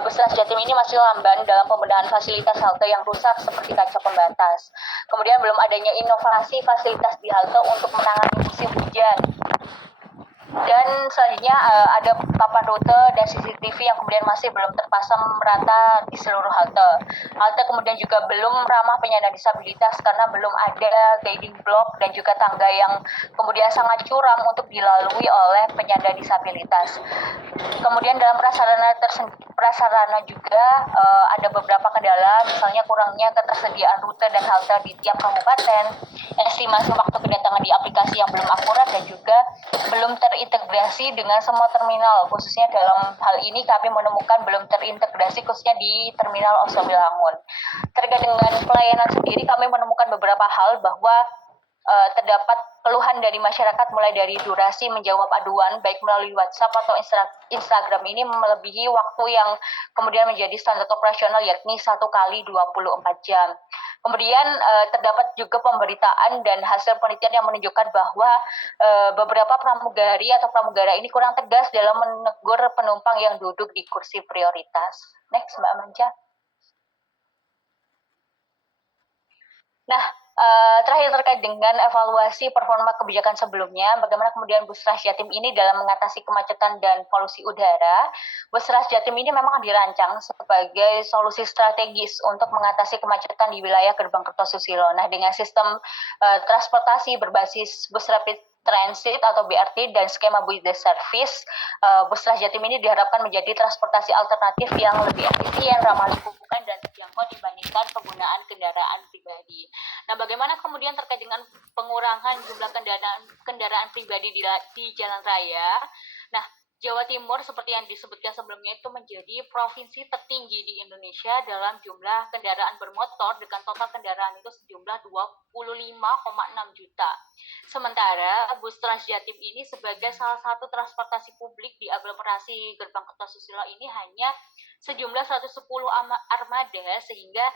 Bus Trans Jatim ini masih lamban dalam pembenahan fasilitas halte yang rusak seperti kaca pembatas. Kemudian belum adanya inovasi fasilitas di halte untuk menangani musim hujan. Dan selanjutnya ada papan rute dan CCTV yang kemudian masih belum terpasang merata di seluruh halte. Halte kemudian juga belum ramah penyandang disabilitas karena belum ada guiding block dan juga tangga yang kemudian sangat curam untuk dilalui oleh penyandang disabilitas. Kemudian dalam prasarana juga ada beberapa kendala, misalnya kurangnya ketersediaan rute dan halte di tiap kabupaten, estimasi waktu kedatangan di aplikasi yang belum akurat, dan juga belum terintegrasi dengan semua terminal. Khususnya dalam hal ini kami menemukan belum terintegrasi khususnya di terminal Osowilangun. Terkait dengan pelayanan sendiri, kami menemukan beberapa hal bahwa terdapat keluhan dari masyarakat mulai dari durasi menjawab aduan baik melalui WhatsApp atau Instagram ini melebihi waktu yang kemudian menjadi standar operasional, yakni 1 kali 24 jam. Kemudian terdapat juga pemberitaan dan hasil penelitian yang menunjukkan bahwa beberapa pramugari atau pramugara ini kurang tegas dalam menegur penumpang yang duduk di kursi prioritas. Next, Mbak Manca. Nah, terakhir terkait dengan evaluasi performa kebijakan sebelumnya, bagaimana kemudian Bus Trans Jatim ini dalam mengatasi kemacetan dan polusi udara. Bus Trans Jatim ini memang dirancang sebagai solusi strategis untuk mengatasi kemacetan di wilayah Gerbang Kertosusilo. Nah, dengan sistem transportasi berbasis bus rapid transit atau BRT dan skema bus service, Bus Trans Jatim ini diharapkan menjadi transportasi alternatif yang lebih efisien, ramah lingkungan, dan terjangkau dibandingkan penggunaan kendaraan pribadi. Nah, bagaimana kemudian terkait dengan pengurangan jumlah kendaraan pribadi di jalan raya? Nah, Jawa Timur seperti yang disebutkan sebelumnya itu menjadi provinsi tertinggi di Indonesia dalam jumlah kendaraan bermotor dengan total kendaraan itu sejumlah 25,6 juta. Sementara Bus Trans Jatim ini sebagai salah satu transportasi publik di aglomerasi Gerbang Kertosusilo ini hanya sejumlah 110 armada, sehingga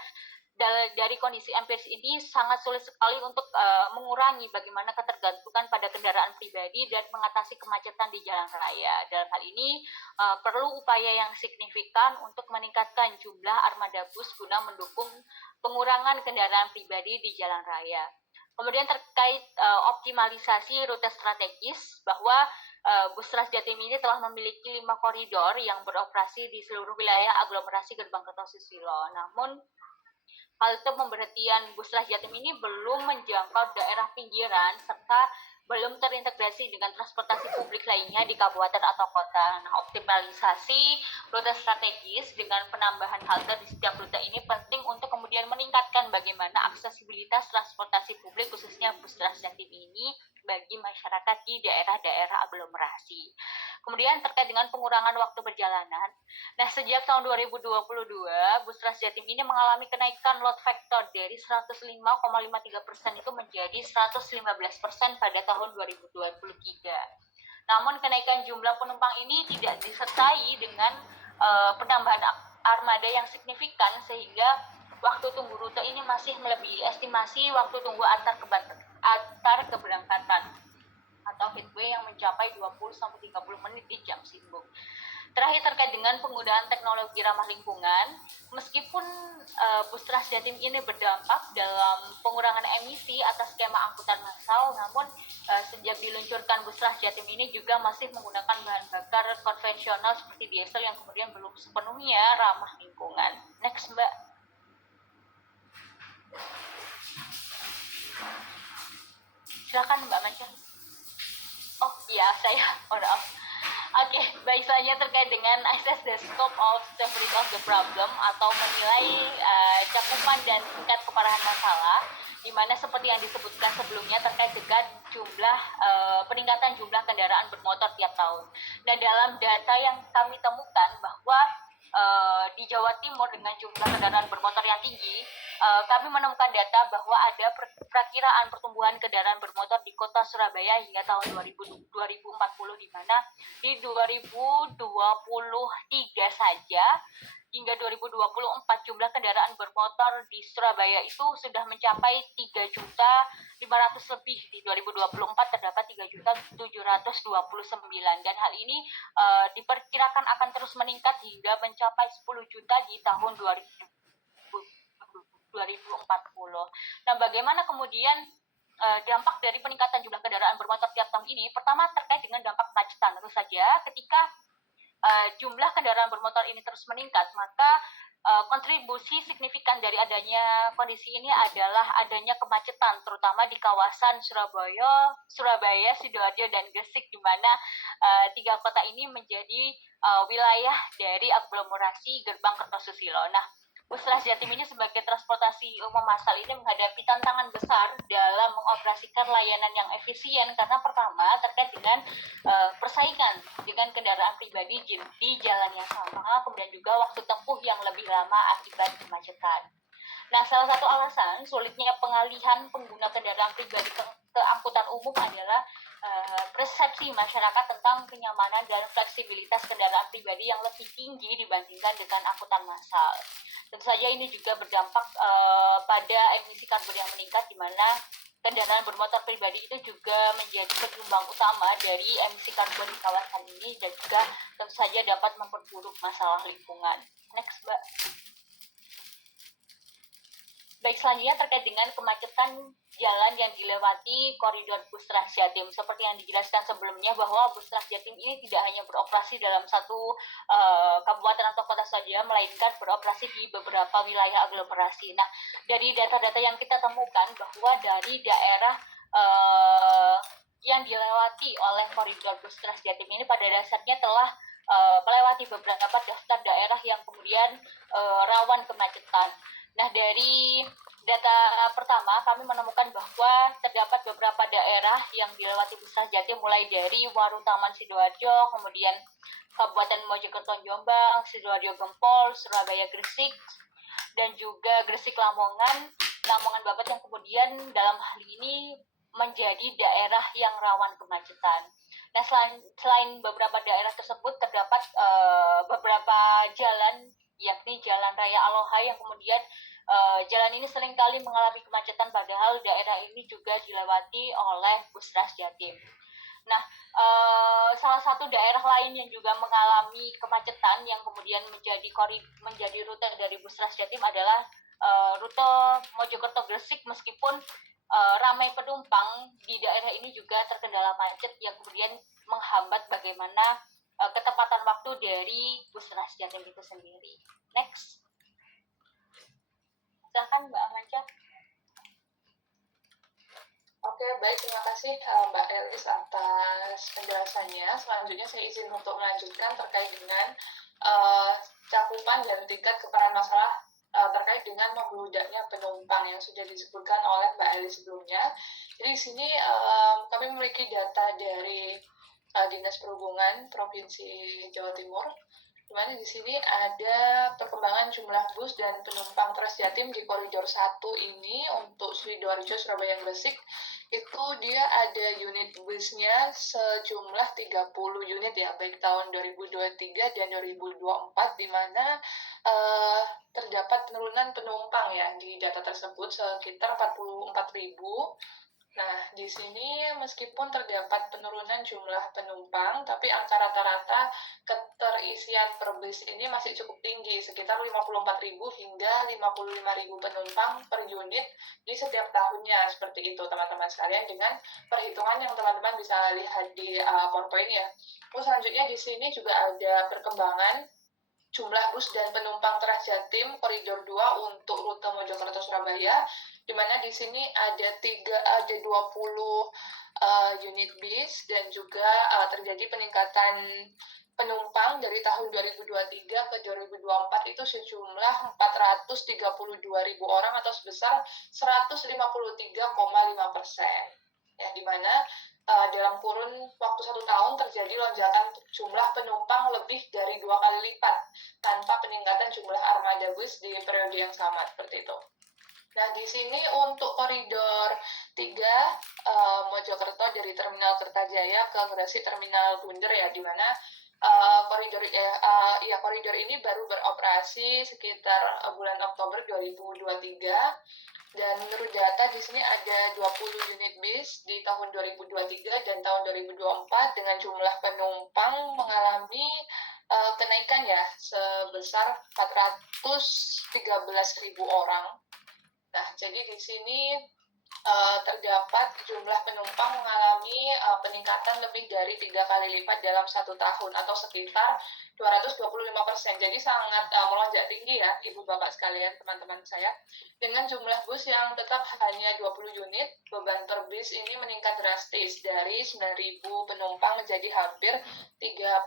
dari kondisi empiris ini sangat sulit sekali untuk mengurangi bagaimana ketergantungan pada kendaraan pribadi dan mengatasi kemacetan di jalan raya. Dalam hal ini perlu upaya yang signifikan untuk meningkatkan jumlah armada bus guna mendukung pengurangan kendaraan pribadi di jalan raya. Kemudian terkait optimalisasi rute strategis, bahwa Bus Trans Jatim ini telah memiliki 5 koridor yang beroperasi di seluruh wilayah aglomerasi Gerbang Kertosusilo. Namun halte pemberhentian Bus Trans Jatim ini belum menjangkau daerah pinggiran serta belum terintegrasi dengan transportasi publik lainnya di kabupaten atau kota. Nah, optimalisasi rute strategis dengan penambahan halte di setiap rute ini penting untuk kemudian meningkatkan bagaimana aksesibilitas transportasi publik khususnya Bus Trans Jatim ini bagi masyarakat di daerah-daerah aglomerasi. Kemudian terkait dengan pengurangan waktu perjalanan, nah sejak tahun 2022, Bus Trans Jatim ini mengalami kenaikan load factor dari 105,53% itu menjadi 115% pada tahun 2023. Namun kenaikan jumlah penumpang ini tidak disertai dengan penambahan armada yang signifikan, sehingga waktu tunggu rute ini masih melebihi estimasi waktu tunggu antar keberangkatan atau headway yang mencapai 20-30 menit di jam sibuk. Terakhir terkait dengan penggunaan teknologi ramah lingkungan, meskipun Bus Trans Jatim ini berdampak dalam pengurangan emisi atas skema angkutan massal, namun sejak diluncurkan Bus Trans Jatim ini juga masih menggunakan bahan bakar konvensional seperti diesel yang kemudian belum sepenuhnya ramah lingkungan. Next, Mbak. Silakan Mbak Manca. Oh iya, saya mohon maaf. Oke, baik, selanjutnya terkait dengan assess the scope of severity of the problem atau menilai cakupan dan tingkat keparahan masalah, di mana seperti yang disebutkan sebelumnya terkait dengan jumlah peningkatan jumlah kendaraan bermotor tiap tahun. Dan dalam data yang kami temukan bahwa di Jawa Timur dengan jumlah kendaraan bermotor yang tinggi, kami menemukan data bahwa ada perakiraan pertumbuhan kendaraan bermotor di kota Surabaya hingga tahun 2040, di mana di 2023 saja hingga 2024 jumlah kendaraan bermotor di Surabaya itu sudah mencapai 3.500.000 lebih. Di 2024 terdapat 3.729 dan hal ini diperkirakan akan terus meningkat hingga mencapai 10 juta di tahun 2040. Nah, bagaimana kemudian dampak dari peningkatan jumlah kendaraan bermotor tiap tahun ini? Pertama, terkait dengan dampak kemacetan. Tentu saja ketika jumlah kendaraan bermotor ini terus meningkat, maka kontribusi signifikan dari adanya kondisi ini adalah adanya kemacetan, terutama di kawasan Surabaya, Sidoarjo, dan Gresik, di mana tiga kota ini menjadi wilayah dari aglomerasi Gerbang Kertosusilo. Nah, Bus Trans Jatim ini sebagai transportasi umum massal ini menghadapi tantangan besar dalam mengoperasikan layanan yang efisien, karena pertama terkait dengan persaingan dengan kendaraan pribadi di jalan yang sama, kemudian juga waktu tempuh yang lebih lama akibat kemacetan. Nah, salah satu alasan sulitnya pengalihan pengguna kendaraan pribadi ke angkutan umum adalah persepsi masyarakat tentang kenyamanan dan fleksibilitas kendaraan pribadi yang lebih tinggi dibandingkan dengan angkutan massal. Tentu saja ini juga berdampak pada emisi karbon yang meningkat, di mana kendaraan bermotor pribadi itu juga menjadi penyumbang utama dari emisi karbon di kawasan ini, dan juga tentu saja dapat memperburuk masalah lingkungan. Next, Mbak. Baik, selanjutnya terkait dengan kemacetan jalan yang dilewati koridor Bus Trans Jatim. Seperti yang dijelaskan sebelumnya, bahwa Bus Trans Jatim ini tidak hanya beroperasi dalam satu kabupaten atau kota saja, melainkan beroperasi di beberapa wilayah aglomerasi. Nah, dari data-data yang kita temukan, bahwa dari daerah yang dilewati oleh koridor Bus Trans Jatim ini pada dasarnya telah melewati beberapa daftar daerah yang kemudian rawan kemacetan. Nah, dari data pertama kami menemukan bahwa terdapat beberapa daerah yang dilewati Bus Trans Jatim, mulai dari Warutaman Sidoarjo, kemudian Kabupaten Mojokerto Jombang, Sidoarjo Gempol, Surabaya Gresik, dan juga Gresik Lamongan Babat, yang kemudian dalam hal ini menjadi daerah yang rawan kemacetan. Nah, selain beberapa daerah tersebut, terdapat beberapa jalan, yakni Jalan Raya Aloha, yang kemudian jalan ini seringkali mengalami kemacetan, padahal daerah ini juga dilewati oleh Bus Trans Jatim. Nah, salah satu daerah lain yang juga mengalami kemacetan yang kemudian menjadi rute dari Bus Trans Jatim adalah rute Mojokerto Gresik. Meskipun ramai penumpang, di daerah ini juga terkendala macet yang kemudian menghambat bagaimana ketepatan waktu dari Bus Trans Jatim itu sendiri. Next. Silakan Mbak Amanca. Oke, baik, terima kasih Mbak Elis atas penjelasannya. Selanjutnya saya izin untuk melanjutkan terkait dengan cakupan dan tingkat keparahan masalah terkait dengan membludaknya penumpang yang sudah disebutkan oleh Mbak Elis sebelumnya. Jadi di sini kami memiliki data dari Dinas Perhubungan Provinsi Jawa Timur, di mana di sini ada perkembangan jumlah bus dan penumpang Trans Jatim di koridor 1 ini untuk Sidoarjo, Surabaya, Gresik. Itu dia ada unit busnya sejumlah 30 unit ya, baik tahun 2023 dan 2024, di mana terdapat penurunan penumpang ya di data tersebut sekitar 44.000. Nah, di sini meskipun terdapat penurunan jumlah penumpang, tapi angka rata-rata keterisian per bus ini masih cukup tinggi, sekitar 54.000 hingga 55.000 penumpang per unit di setiap tahunnya. Seperti itu, teman-teman sekalian, dengan perhitungan yang teman-teman bisa lihat di PowerPoint ya. Terus selanjutnya di sini juga ada perkembangan jumlah bus dan penumpang Trans Jatim koridor 2 untuk rute Mojokerto Surabaya, di mana di sini ada 20 unit bis, dan juga terjadi peningkatan penumpang dari tahun 2023 ke 2024 itu sejumlah 432.000 orang atau sebesar 153,5%. Ya, di mana dalam kurun waktu 1 tahun terjadi lonjakan jumlah penumpang lebih dari 2 kali lipat tanpa peningkatan jumlah armada bus di periode yang sama, seperti itu. Nah, di sini untuk koridor 3 Mojokerto dari Terminal Kertajaya ke Gresik Terminal Bunder ya, di mana koridor ini baru beroperasi sekitar bulan Oktober 2023, dan menurut data di sini ada 20 unit bis di tahun 2023 dan tahun 2024 dengan jumlah penumpang mengalami kenaikan ya sebesar 413.000 orang. Nah, jadi di sini terdapat jumlah penumpang mengalami peningkatan lebih dari 3 kali lipat dalam 1 tahun atau sekitar 225%. Jadi sangat melonjak tinggi ya Ibu Bapak sekalian, teman-teman saya. Dengan jumlah bus yang tetap hanya 20 unit, beban per bis ini meningkat drastis dari 9.000 penumpang menjadi hampir 30.000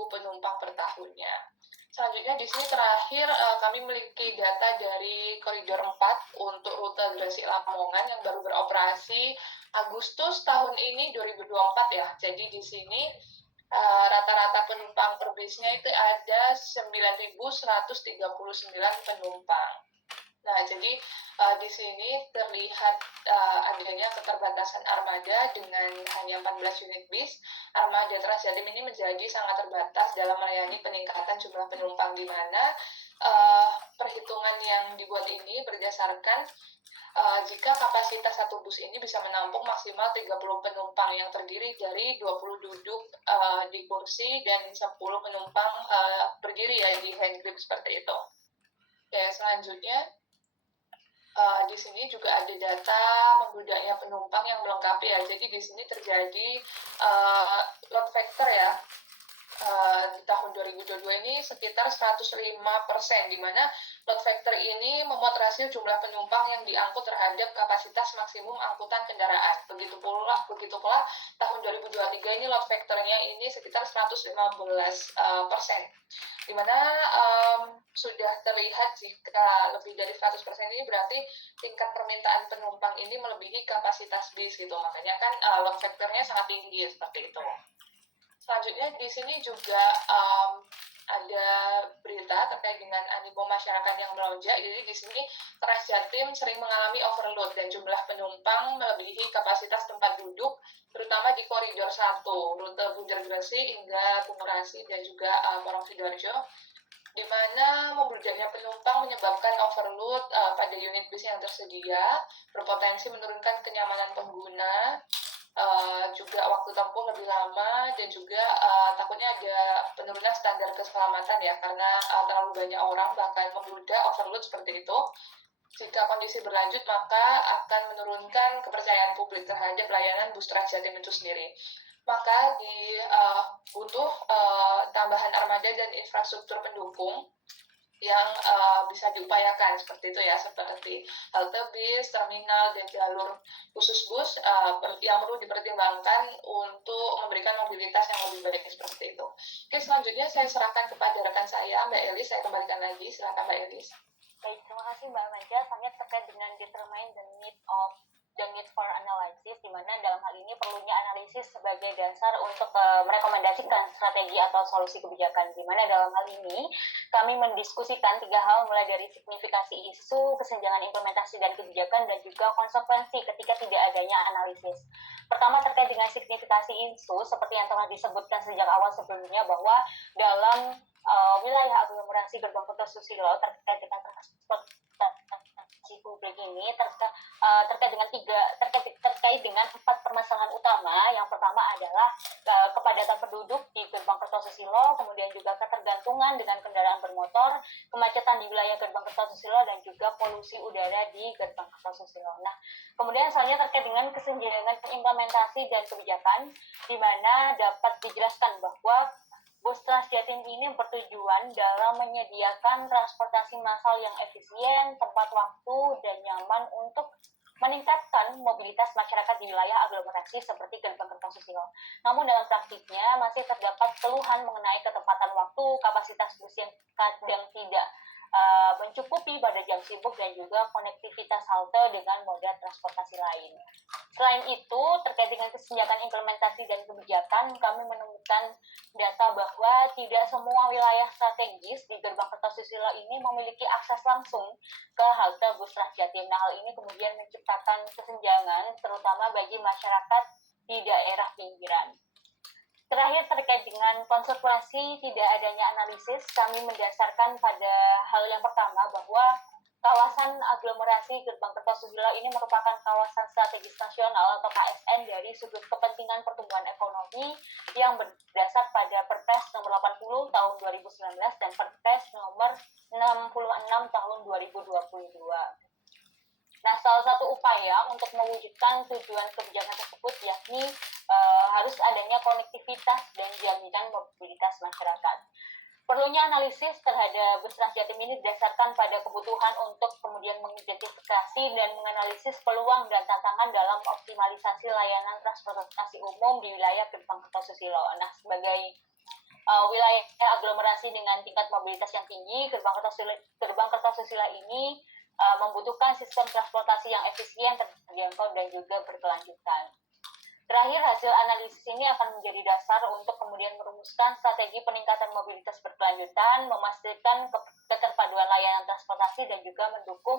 penumpang per tahunnya. Selanjutnya di sini terakhir kami memiliki data dari koridor 4 untuk rute Gresik-Lamongan yang baru beroperasi Agustus tahun ini 2024 ya. Jadi di sini rata-rata penumpang per bisnya itu ada 9.139 penumpang. Nah, jadi di sini terlihat adanya keterbatasan armada dengan hanya 14 unit bis. Armada Transjatim ini menjadi sangat terbatas dalam melayani peningkatan jumlah penumpang, di mana perhitungan yang dibuat ini berdasarkan jika kapasitas satu bus ini bisa menampung maksimal 30 penumpang yang terdiri dari 20 duduk di kursi dan 10 penumpang berdiri ya di hand grip seperti itu. Oke, selanjutnya di sini juga ada data membludaknya penumpang yang melengkapi ya. Jadi di sini terjadi load factor ya. Di tahun 2022 ini sekitar 105%, di mana load factor ini memuat rasio jumlah penumpang yang diangkut terhadap kapasitas maksimum angkutan kendaraan. Begitu pula tahun 2023 ini load factornya ini sekitar 115%, di mana sudah terlihat jika lebih dari 100% ini berarti tingkat permintaan penumpang ini melebihi kapasitas bis gitu. Makanya kan load factornya sangat tinggi seperti itu. Selanjutnya di sini juga ada berita terkait dengan animo masyarakat yang melonjak. Jadi di sini Transjatim sering mengalami overload dan jumlah penumpang melebihi kapasitas tempat duduk, terutama di koridor 1, rute Bunjar Gresik hingga Bungurasi dan juga Porong Sidoarjo, di mana membludaknya penumpang menyebabkan overload pada unit bis yang tersedia, berpotensi menurunkan kenyamanan pengguna, juga waktu tempuh lebih lama, dan juga takutnya ada penurunan standar keselamatan ya, karena terlalu banyak orang bahkan membludak overload seperti itu. Jika kondisi berlanjut, maka akan menurunkan kepercayaan publik terhadap layanan bus Transjatim itu sendiri. Maka butuh tambahan armada dan infrastruktur pendukung yang bisa diupayakan seperti itu ya, seperti halte bis, terminal, dan jalur khusus bus yang perlu dipertimbangkan untuk memberikan mobilitas yang lebih baik seperti itu. Oke, selanjutnya saya serahkan kepada rekan saya, Mbak Elis. Saya kembalikan lagi, silakan Mbak Elis. Baik, terima kasih Mbak Maja. Sangat terkait dengan determine the need for analysis, di mana dalam hal ini perlunya analisis sebagai dasar untuk merekomendasikan strategi atau solusi kebijakan. Di mana dalam hal ini kami mendiskusikan 3 hal, mulai dari signifikasi isu, kesenjangan implementasi dan kebijakan, dan juga konsekuensi ketika tidak adanya analisis. Pertama, terkait dengan signifikasi isu, seperti yang telah disebutkan sejak awal sebelumnya, bahwa dalam wilayah aglomerasi Gerbang Kota Susilo terkait dengan transportasi publik ini terkait dengan 4 permasalahan utama. Yang pertama adalah kepadatan penduduk di Gerbang Kertosusilo, kemudian juga ketergantungan dengan kendaraan bermotor, kemacetan di wilayah Gerbang Kertosusilo, dan juga polusi udara di Gerbang Kertosusilo. Nah, kemudian selanjutnya terkait dengan kesenjangan implementasi dan kebijakan, di mana dapat dijelaskan bahwa bus Transjatim ini bertujuan dalam menyediakan transportasi massal yang efisien, tepat waktu, dan nyaman untuk meningkatkan mobilitas masyarakat di wilayah aglomerasi seperti Gerbang Kertosusilo. Namun dalam praktiknya masih terdapat keluhan mengenai ketepatan waktu, kapasitas bus yang kadang tidak mencukupi pada jam sibuk, dan juga konektivitas halte dengan moda transportasi lain. Selain itu, terkait dengan kesenjangan implementasi dan kebijakan, kami menemukan data bahwa tidak semua wilayah strategis di Gerbang Kertosusilo ini memiliki akses langsung ke halte bus Transjatim. Nah, hal ini kemudian menciptakan kesenjangan, terutama bagi masyarakat di daerah pinggiran. Terakhir terkait dengan konservasi tidak adanya analisis, kami mendasarkan pada hal yang pertama bahwa kawasan aglomerasi Gerbang Kertosusilo ini merupakan kawasan strategis nasional atau KSN dari sudut kepentingan pertumbuhan ekonomi yang berdasar pada Perpres nomor 80 tahun 2019 dan Perpres nomor 66 tahun 2022. Nah, salah satu upaya untuk mewujudkan tujuan kebijakan tersebut yakni harus adanya konektivitas dan jaminan mobilitas masyarakat. Perlunya analisis terhadap bus Transjatim ini didasarkan pada kebutuhan untuk kemudian mengidentifikasi dan menganalisis peluang dan tantangan dalam optimalisasi layanan transportasi umum di wilayah Gerbang Kertosusilo. Nah, sebagai wilayah aglomerasi dengan tingkat mobilitas yang tinggi, Gerbang Kertosusilo ini membutuhkan sistem transportasi yang efisien, terjangkau, dan juga berkelanjutan. Terakhir, hasil analisis ini akan menjadi dasar untuk kemudian merumuskan strategi peningkatan mobilitas berkelanjutan, memastikan keterpaduan layanan transportasi, dan juga mendukung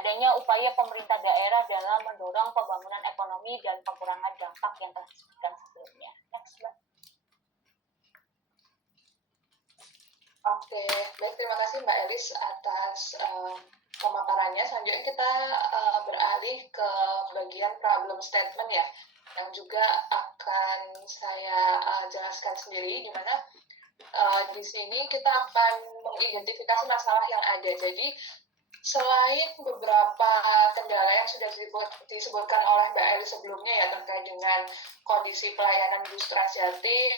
adanya upaya pemerintah daerah dalam mendorong pembangunan ekonomi dan pengurangan dampak yang telah disebutkan sebelumnya. Next, Mbak. Oke, baik, terima kasih Mbak Elis atas pemaparannya. Selanjutnya kita beralih ke bagian problem statement ya, yang juga akan saya jelaskan sendiri, di mana di sini kita akan mengidentifikasi masalah yang ada. Jadi selain beberapa kendala yang sudah disebutkan oleh Mbak Elis sebelumnya ya terkait dengan kondisi pelayanan bus Transjatim,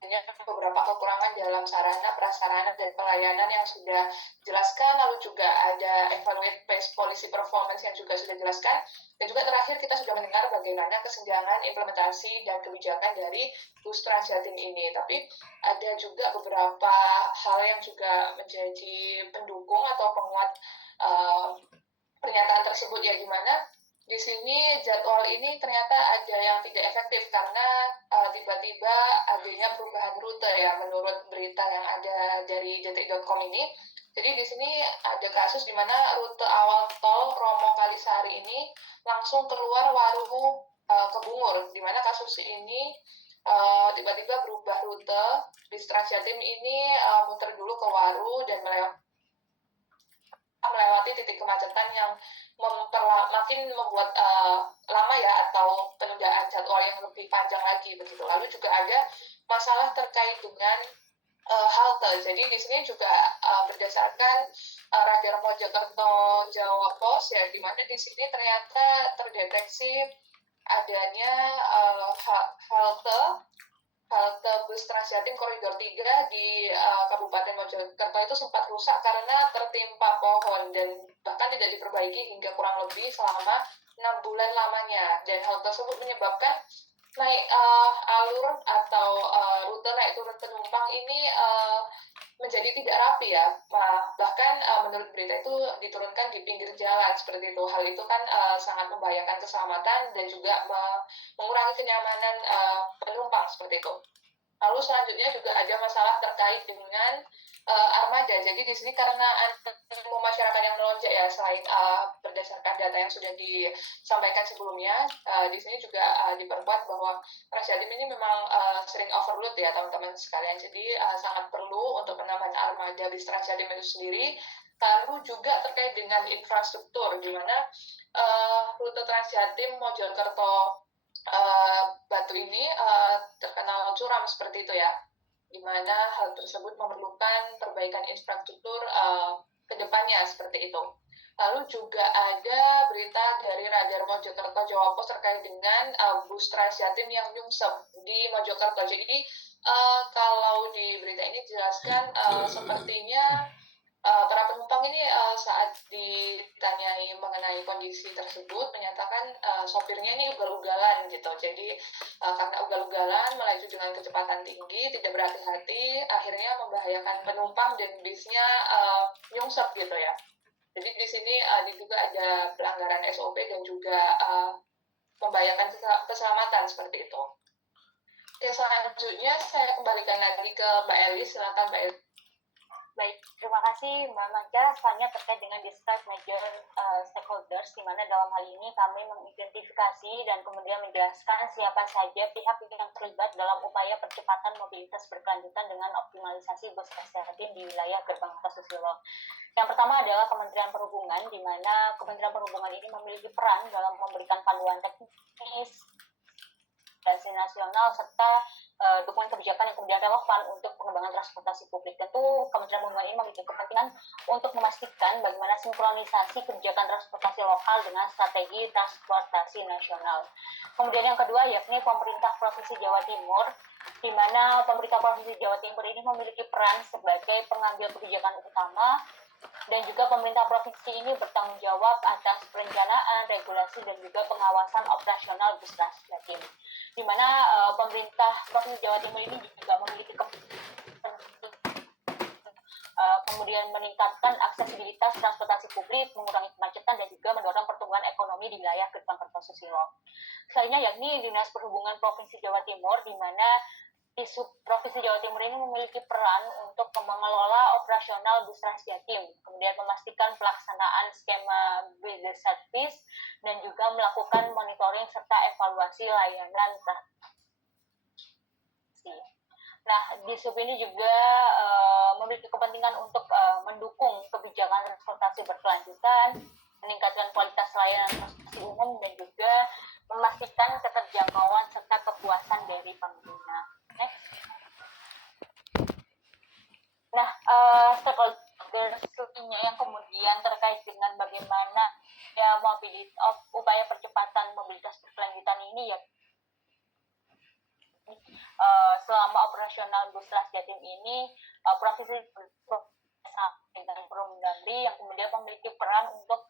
adanya beberapa kekurangan dalam sarana, prasarana, dan pelayanan yang sudah dijelaskan, lalu juga ada evaluate based policy performance yang juga sudah dijelaskan, dan juga terakhir kita sudah mendengar bagaimana kesenjangan implementasi dan kebijakan dari bus Transjatim ini. Tapi ada juga beberapa hal yang juga menjadi pendukung atau penguat pernyataan tersebut ya, gimana di sini jadwal ini ternyata ada yang tidak efektif karena tiba-tiba adanya perubahan rute ya, menurut berita yang ada dari detik.com ini. Jadi di sini ada kasus di mana rute awal tol Romo Kalisari ini langsung keluar Waru ke Bungur, di mana kasus ini tiba-tiba berubah rute. Bis Transjatim ini muter dulu ke Waru dan melewati titik kemacetan yang makin membuat lama ya, atau penundaan jadwal yang lebih panjang lagi begitu. Lalu juga ada masalah terkait dengan halte. Jadi di sini juga berdasarkan Radar Mojokerto Jawa Pos ya, di mana di sini ternyata terdeteksi adanya halte bus Transjatim Koridor 3 di Kabupaten Mojokerto itu sempat rusak karena tertimpa pohon dan bahkan tidak diperbaiki hingga kurang lebih selama 6 bulan lamanya. Dan hal tersebut menyebabkan naik alur atau rute naik turun penumpang ini menjadi tidak rapi ya. Bahkan menurut berita itu diturunkan di pinggir jalan seperti itu. Hal itu kan sangat membahayakan keselamatan dan juga mengurangi kenyamanan penumpang seperti itu. Lalu selanjutnya juga ada masalah terkait dengan armada. Jadi di sini karena animo masyarakat yang melonjak ya, selain berdasarkan data yang sudah disampaikan sebelumnya, di sini juga diperkuat bahwa Transjatim ini memang sering overload ya teman-teman sekalian. Jadi sangat perlu untuk penambahan armada bis Transjatim itu sendiri. Lalu juga terkait dengan infrastruktur, di mana rute Transjatim Mojokerto Batu ini terkenal curam seperti itu ya, di mana hal tersebut memerlukan perbaikan infrastruktur ke depannya seperti itu. Lalu juga ada berita dari Radar Mojokerto Jawa Pos terkait dengan bus Transjatim yang nyungsep di Mojokerto. Jadi kalau di berita ini dijelaskan sepertinya para penumpang ini saat ditanyai mengenai kondisi tersebut menyatakan sopirnya ini ugal-ugalan gitu. Jadi karena ugal-ugalan melaju dengan kecepatan tinggi, tidak berhati-hati, akhirnya membahayakan penumpang dan bisnya nyungsep gitu ya. Jadi di sini juga ada pelanggaran SOP dan juga membahayakan keselamatan seperti itu. Ya, selanjutnya saya kembalikan lagi ke Mbak Elis, silakan Mbak Elis. Baik, terima kasih Mbak Maja. Selanjutnya terkait dengan describe major stakeholders, di mana dalam hal ini kami mengidentifikasi dan kemudian menjelaskan siapa saja pihak yang terlibat dalam upaya percepatan mobilitas berkelanjutan dengan optimalisasi bus Jatim di wilayah Gerbang Kota Susilo. Yang pertama adalah Kementerian Perhubungan, di mana Kementerian Perhubungan ini memiliki peran dalam memberikan panduan teknis, dan nasional serta dokumen kebijakan yang kemudian relevan untuk pengembangan transportasi publik. Tentu Kementerian Perhubungan ini memiliki kepentingan untuk memastikan bagaimana sinkronisasi kebijakan transportasi lokal dengan strategi transportasi nasional. Kemudian yang kedua yakni pemerintah Provinsi Jawa Timur, di mana pemerintah Provinsi Jawa Timur ini memiliki peran sebagai pengambil kebijakan utama, dan juga pemerintah provinsi ini bertanggung jawab atas perencanaan, regulasi, dan juga pengawasan operasional bus Jatim. Di mana pemerintah Provinsi Jawa Timur ini juga memiliki kemudian meningkatkan aksesibilitas transportasi publik, mengurangi kemacetan, dan juga mendorong pertumbuhan ekonomi di wilayah Gerbang Kertosusilo. Selanjutnya yakni Dinas Perhubungan Provinsi Jawa Timur, di mana di Provinsi Jawa Timur ini memiliki peran untuk mengelola operasional bus Jatim, kemudian memastikan pelaksanaan skema bus service, dan juga melakukan monitoring serta evaluasi layanan transportasi. Nah, di sub ini juga memiliki kepentingan untuk mendukung kebijakan transportasi berkelanjutan, meningkatkan kualitas layanan transportasi umum, dan juga memastikan keterjangkauan serta kepuasan dari pengguna. Next. Nah, stakeholder yang kemudian terkait dengan bagaimana ya upaya percepatan mobilitas berkelanjutan ini ya selama operasional bus Jatim ini provinsi dengan Perumdamri yang kemudian memiliki peran untuk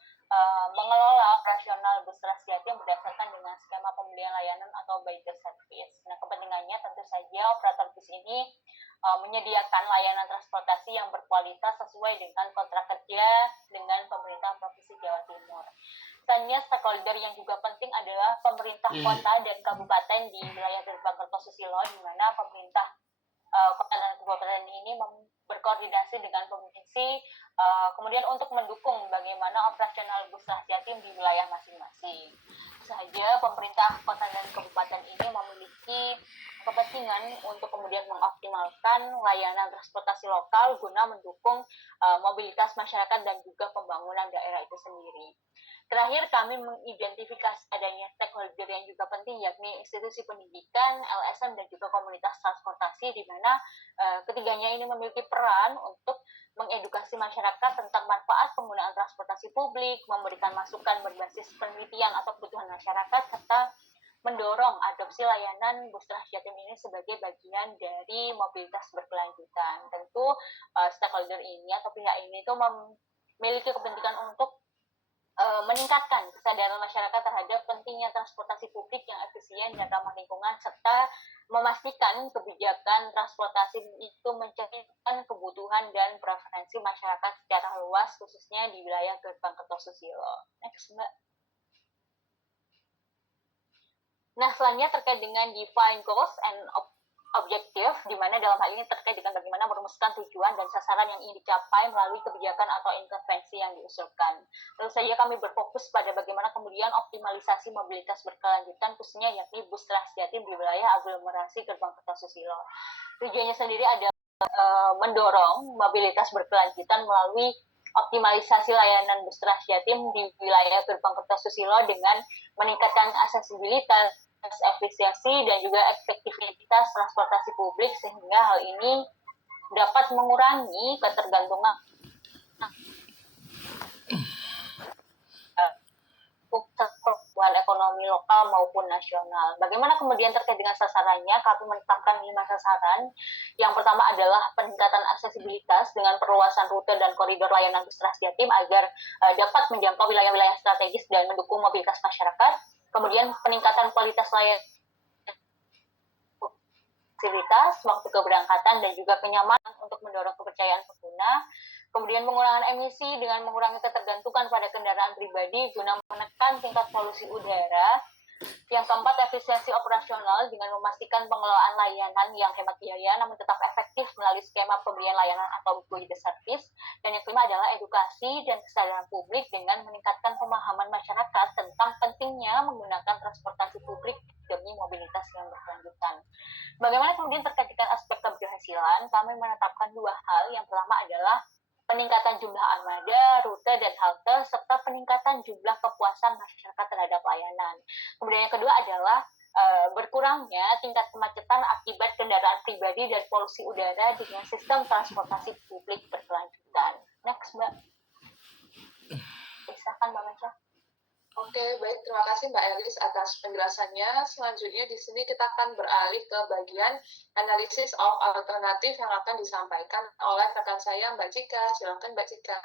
mengelola operasional bus Jatim berdasarkan dengan skema pembelian layanan atau by the service. Nah, kepentingannya tentu saja operator bus ini menyediakan layanan transportasi yang berkualitas sesuai dengan kontrak kerja dengan pemerintah Provinsi Jawa Timur. Selanjutnya, stakeholder yang juga penting adalah pemerintah kota dan kabupaten di wilayah Gerbang Kertosusilo, di mana pemerintah kota dan kabupaten ini berkoordinasi dengan provinsi, kemudian untuk mendukung bagaimana operasional bus Jatim di wilayah masing-masing. Saja pemerintah kota dan kabupaten ini memiliki kepentingan untuk kemudian mengoptimalkan layanan transportasi lokal guna mendukung mobilitas masyarakat dan juga pembangunan daerah itu sendiri. Terakhir, kami mengidentifikasi adanya stakeholder yang juga penting, yakni institusi pendidikan, LSM, dan juga komunitas transportasi, di mana ketiganya ini memiliki peran untuk mengedukasi masyarakat tentang manfaat penggunaan transportasi publik, memberikan masukan berbasis penelitian atau kebutuhan masyarakat, serta mendorong adopsi layanan bus Jatim ini sebagai bagian dari mobilitas berkelanjutan. Tentu stakeholder ini atau pihak ini itu memiliki kepentingan untuk meningkatkan kesadaran masyarakat terhadap pentingnya transportasi publik yang efisien dan ramah lingkungan, serta memastikan kebijakan transportasi itu mencerminkan kebutuhan dan preferensi masyarakat secara luas, khususnya di wilayah Gerbang Kertosusilo. Next, Mbak. Nah, selanjutnya terkait dengan define goals and objektif, di mana dalam hal ini terkait dengan bagaimana merumuskan tujuan dan sasaran yang ingin dicapai melalui kebijakan atau intervensi yang diusulkan. Tentu saja kami berfokus pada bagaimana kemudian optimalisasi mobilitas berkelanjutan, khususnya yakni bus Jatim di wilayah aglomerasi Gerbang Kertosusilo. Tujuannya sendiri adalah mendorong mobilitas berkelanjutan melalui optimalisasi layanan bus Jatim di wilayah Gerbang Kertosusilo dengan meningkatkan aksesibilitas, efisiensi, dan juga efektivitas transportasi publik, sehingga hal ini dapat mengurangi ketergantungan pertumbuhan ekonomi lokal maupun nasional. Bagaimana kemudian terkait dengan sasarannya? Kami menetapkan 5 sasaran. Yang pertama adalah peningkatan aksesibilitas dengan perluasan rute dan koridor layanan bus Jatim agar dapat menjangkau wilayah-wilayah strategis dan mendukung mobilitas masyarakat. Kemudian peningkatan kualitas layanan, fasilitas, waktu keberangkatan, dan juga kenyamanan untuk mendorong kepercayaan pengguna. Kemudian pengurangan emisi dengan mengurangi ketergantungan pada kendaraan pribadi guna menekan tingkat polusi udara. Yang keempat, efisiensi operasional dengan memastikan pengelolaan layanan yang hemat biaya namun tetap efektif melalui skema pemberian layanan atau good service. Dan yang kelima adalah edukasi dan kesadaran publik dengan meningkatkan pemahaman masyarakat tentang pentingnya menggunakan transportasi publik demi mobilitas yang berkelanjutan. Bagaimana kemudian terkait dengan aspek keberhasilan, kami menetapkan dua hal. Yang pertama adalah peningkatan jumlah armada, rute, dan halte, serta peningkatan jumlah kepuasan masyarakat terhadap layanan. Kemudian yang kedua adalah berkurangnya tingkat kemacetan akibat kendaraan pribadi dan polusi udara dengan sistem transportasi publik berkelanjutan. Next, Mbak. Silakan, Mbak Maca. Oke, baik. Terima kasih Mbak Elis atas penjelasannya. Selanjutnya di sini kita akan beralih ke bagian analisis of alternatif yang akan disampaikan oleh rekan saya Mbak Cika. Silakan Mbak Cika.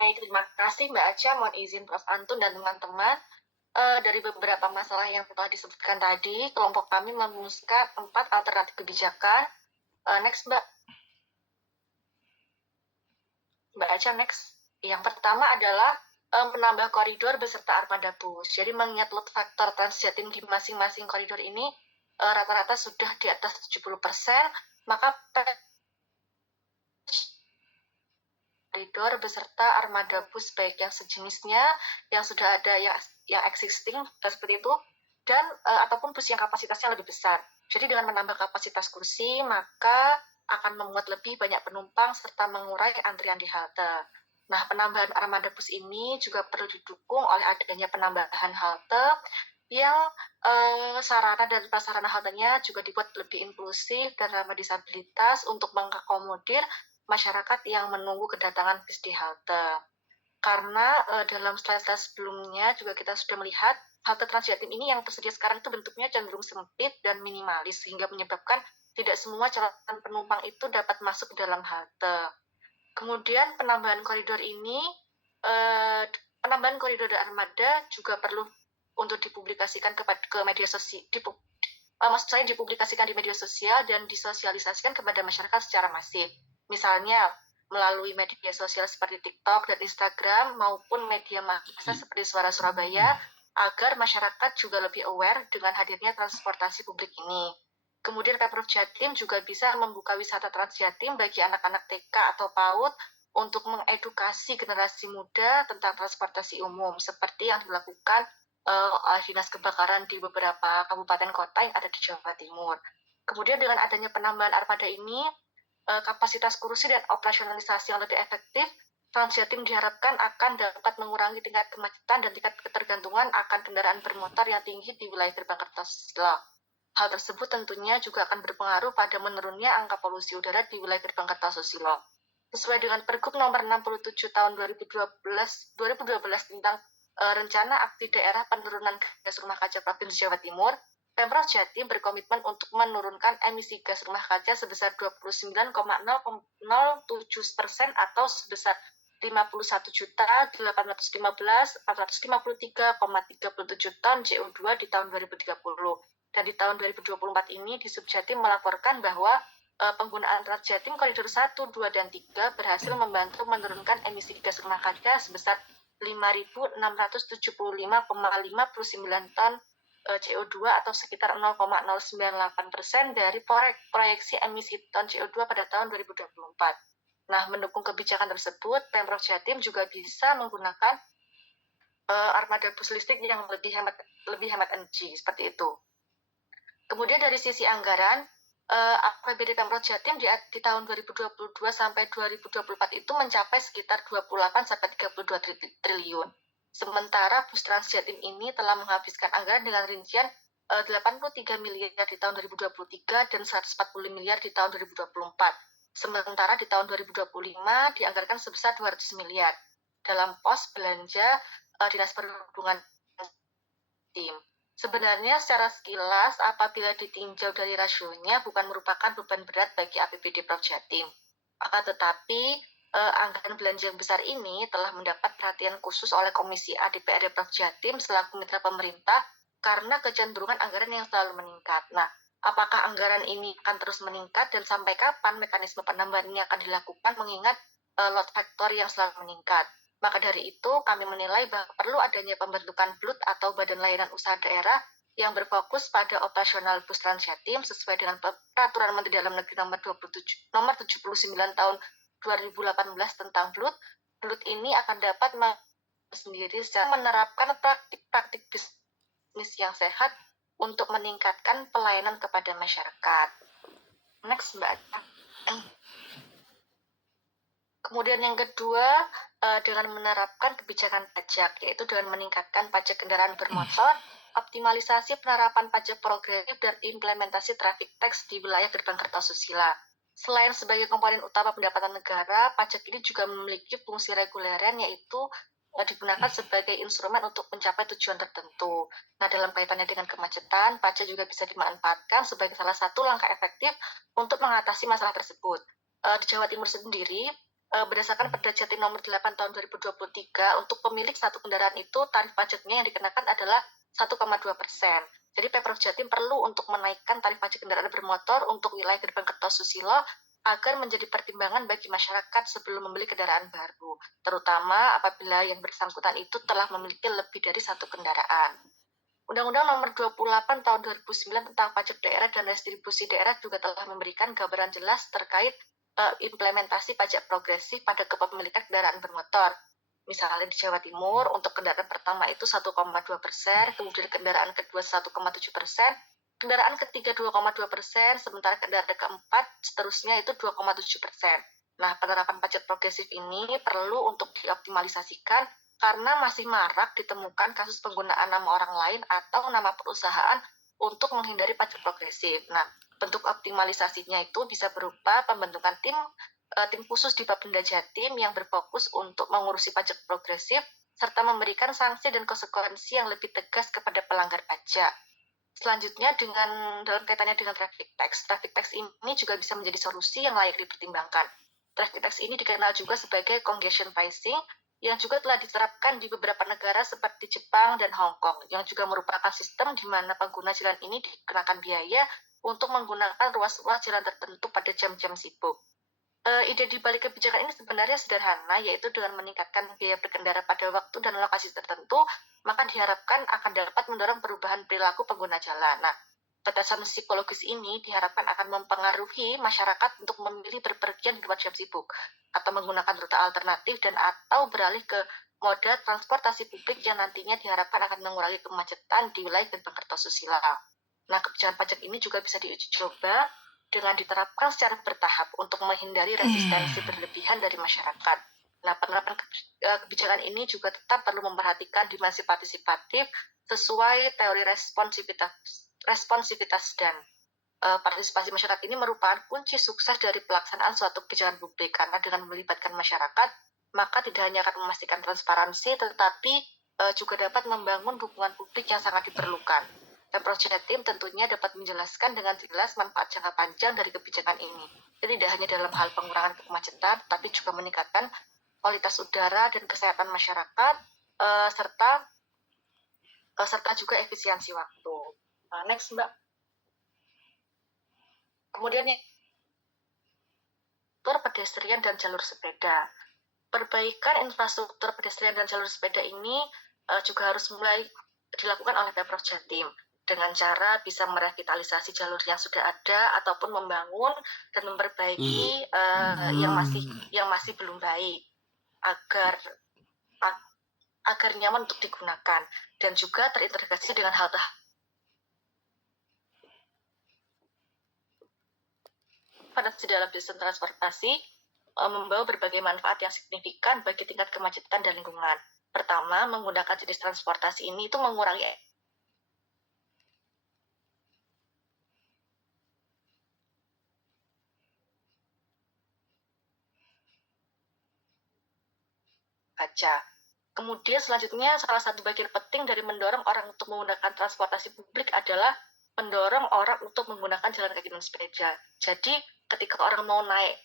Baik, terima kasih Mbak Aca. Mohon izin Prof. Antun dan teman-teman. Dari beberapa masalah yang telah disebutkan tadi, kelompok kami merumuskan 4 alternatif kebijakan. Next, Mbak. Mbak Aca, next. Yang pertama adalah menambah koridor beserta armada bus. Jadi mengingat load factor Transjatim di masing-masing koridor ini rata-rata sudah di atas 70%, maka koridor beserta armada bus baik yang sejenisnya, yang sudah ada yang existing seperti itu, dan ataupun bus yang kapasitasnya lebih besar. Jadi dengan menambah kapasitas kursi, maka akan memuat lebih banyak penumpang serta mengurai antrian di halte. Nah, penambahan armada bus ini juga perlu didukung oleh adanya penambahan halte yang sarana dan prasarana haltenya juga dibuat lebih inklusif dan ramah disabilitas untuk mengakomodir masyarakat yang menunggu kedatangan bis di halte. Karena dalam slide-slide sebelumnya juga kita sudah melihat halte Transjatim ini yang tersedia sekarang itu bentuknya cenderung sempit dan minimalis sehingga menyebabkan tidak semua calon penumpang itu dapat masuk ke dalam halte. Kemudian penambahan koridor ini, penambahan koridor armada juga perlu untuk dipublikasikan ke media sosial, maksud saya dipublikasikan di media sosial dan disosialisasikan kepada masyarakat secara masif. Misalnya melalui media sosial seperti TikTok dan Instagram maupun media massa seperti Suara Surabaya agar masyarakat juga lebih aware dengan hadirnya transportasi publik ini. Kemudian Pemprov Jatim juga bisa membuka wisata Transjatim bagi anak-anak TK atau PAUD untuk mengedukasi generasi muda tentang transportasi umum seperti yang dilakukan oleh Dinas Kebakaran di beberapa kabupaten kota yang ada di Jawa Timur. Kemudian dengan adanya penambahan armada ini, kapasitas kursi dan operasionalisasi yang lebih efektif, Transjatim diharapkan akan dapat mengurangi tingkat kemacetan dan tingkat ketergantungan akan kendaraan bermotor yang tinggi di wilayah Gerbang Kertosojiwo. Hal tersebut tentunya juga akan berpengaruh pada menurunnya angka polusi udara di wilayah Gerbang Kertosojiwo. Sesuai dengan Pergub nomor 67 tahun 2012 tentang Rencana Aksi Daerah Penurunan Gas Rumah Kaca Provinsi Jawa Timur, Pemprov Jatim berkomitmen untuk menurunkan emisi gas rumah kaca sebesar 29,007% atau sebesar 51.815.453,37 ton CO2 di tahun 2030. Dan di tahun 2024 ini di Subjatim melaporkan bahwa penggunaan Transjatim Koridor 1, 2, dan 3 berhasil membantu menurunkan emisi gas rumah kaca sebesar 5.675,59 ton CO2 atau sekitar 0,098% dari proyeksi emisi ton CO2 pada tahun 2024. Nah, mendukung kebijakan tersebut, Pemprov Jatim juga bisa menggunakan armada bus listrik yang lebih hemat energi, seperti itu. Kemudian dari sisi anggaran, APBD Pemprov Jatim di tahun 2022 sampai 2024 itu mencapai sekitar 28-32 triliun. Sementara bus Transjatim ini telah menghabiskan anggaran dengan rincian 83 miliar di tahun 2023 dan 140 miliar di tahun 2024. Sementara di tahun 2025 dianggarkan sebesar 200 miliar dalam pos belanja Dinas Perhubungan Jatim. Sebenarnya secara sekilas apabila ditinjau dari rasionya bukan merupakan beban berat bagi APBD Prof Jatim. Akan tetapi anggaran belanja besar ini telah mendapat perhatian khusus oleh Komisi A DPRD Prof Jatim selaku mitra pemerintah karena kecenderungan anggaran yang selalu meningkat. Nah, apakah anggaran ini akan terus meningkat dan sampai kapan mekanisme penambahan ini akan dilakukan mengingat load factor yang selalu meningkat? Maka dari itu, kami menilai bahwa perlu adanya pembentukan BLUT atau Badan Layanan Usaha Daerah yang berfokus pada operasional bus Transjatim sesuai dengan Peraturan Menteri Dalam Negeri nomor 79 tahun 2018 tentang BLUT. BLUT ini akan dapat sendiri secara menerapkan praktik-praktik bisnis yang sehat untuk meningkatkan pelayanan kepada masyarakat. Next, Mbak. Kemudian yang kedua, dengan menerapkan kebijakan pajak, yaitu dengan meningkatkan pajak kendaraan bermotor, optimalisasi penerapan pajak progresif, dan implementasi traffic tax di wilayah gerbang Kertosusila. Selain sebagai komponen utama pendapatan negara, pajak ini juga memiliki fungsi reguleran, yaitu digunakan sebagai instrumen untuk mencapai tujuan tertentu. Nah, dalam kaitannya dengan kemacetan, pajak juga bisa dimanfaatkan sebagai salah satu langkah efektif untuk mengatasi masalah tersebut. Di Jawa Timur sendiri, berdasarkan Perda Jatim nomor 8 tahun 2023, untuk pemilik satu kendaraan itu tarif pajaknya yang dikenakan adalah 1,2%. Jadi Pemprov Jatim perlu untuk menaikkan tarif pajak kendaraan bermotor untuk wilayah gerbang Kertosusilo agar menjadi pertimbangan bagi masyarakat sebelum membeli kendaraan baru, terutama apabila yang bersangkutan itu telah memiliki lebih dari satu kendaraan. Undang-Undang nomor 28 tahun 2009 tentang pajak daerah dan restribusi daerah juga telah memberikan gambaran jelas terkait implementasi pajak progresif pada kepemilikan kendaraan bermotor. Misalnya di Jawa Timur, untuk kendaraan pertama itu 1,2%, kemudian kendaraan kedua 1,7%, kendaraan ketiga 2,2%, sementara kendaraan keempat seterusnya itu 2,7%. Nah, penerapan pajak progresif ini perlu untuk dioptimalisasikan karena masih marak ditemukan kasus penggunaan nama orang lain atau nama perusahaan untuk menghindari pajak progresif. Nah, bentuk optimalisasinya itu bisa berupa pembentukan tim khusus di Bapenda Jatim yang berfokus untuk mengurusi pajak progresif serta memberikan sanksi dan konsekuensi yang lebih tegas kepada pelanggar pajak. Selanjutnya, dalam kaitannya dengan traffic tax ini juga bisa menjadi solusi yang layak dipertimbangkan. Traffic tax ini dikenal juga sebagai congestion pricing yang juga telah diterapkan di beberapa negara seperti Jepang dan Hong Kong, yang juga merupakan sistem di mana pengguna jalan ini dikenakan biaya untuk menggunakan ruas-ruas jalan tertentu pada jam-jam sibuk. Ide di balik kebijakan ini sebenarnya sederhana, yaitu dengan meningkatkan biaya berkendara pada waktu dan lokasi tertentu, maka diharapkan akan dapat mendorong perubahan perilaku pengguna jalan. Nah, batasan psikologis ini diharapkan akan mempengaruhi masyarakat untuk memilih berpergian di luar jam sibuk, atau menggunakan rute alternatif dan atau beralih ke moda transportasi publik yang nantinya diharapkan akan mengurangi kemacetan di wilayah gerbang Kertosusila. Nah, kebijakan pajak ini juga bisa diuji coba dengan diterapkan secara bertahap untuk menghindari resistensi berlebihan dari masyarakat. Nah, penerapan kebijakan ini juga tetap perlu memperhatikan dimensi partisipatif sesuai teori responsivitas dan partisipasi masyarakat ini merupakan kunci sukses dari pelaksanaan suatu kebijakan publik, karena dengan melibatkan masyarakat, maka tidak hanya akan memastikan transparansi, tetapi juga dapat membangun dukungan publik yang sangat diperlukan. Pemprov Jatim tentunya dapat menjelaskan dengan jelas manfaat jangka panjang dari kebijakan ini. Jadi tidak hanya dalam hal pengurangan kemacetan, tapi juga meningkatkan kualitas udara dan kesehatan masyarakat, serta juga efisiensi waktu. Next, Mbak. Kemudian infrastruktur pedestrian dan jalur sepeda. Perbaikan infrastruktur pedestrian dan jalur sepeda ini juga harus mulai dilakukan oleh Pemprov Jatim dengan cara bisa merevitalisasi jalur yang sudah ada ataupun membangun dan memperbaiki yang masih belum baik agar nyaman untuk digunakan dan juga terintegrasi dengan halte pada dalam sistem transportasi membawa berbagai manfaat yang signifikan bagi tingkat kemacetan dan lingkungan. Pertama, menggunakan jenis transportasi ini itu mengurangi kaca. Kemudian selanjutnya, salah satu bagian penting dari mendorong orang untuk menggunakan transportasi publik adalah mendorong orang untuk menggunakan jalan kaki dan sepeda. Jadi ketika orang mau naik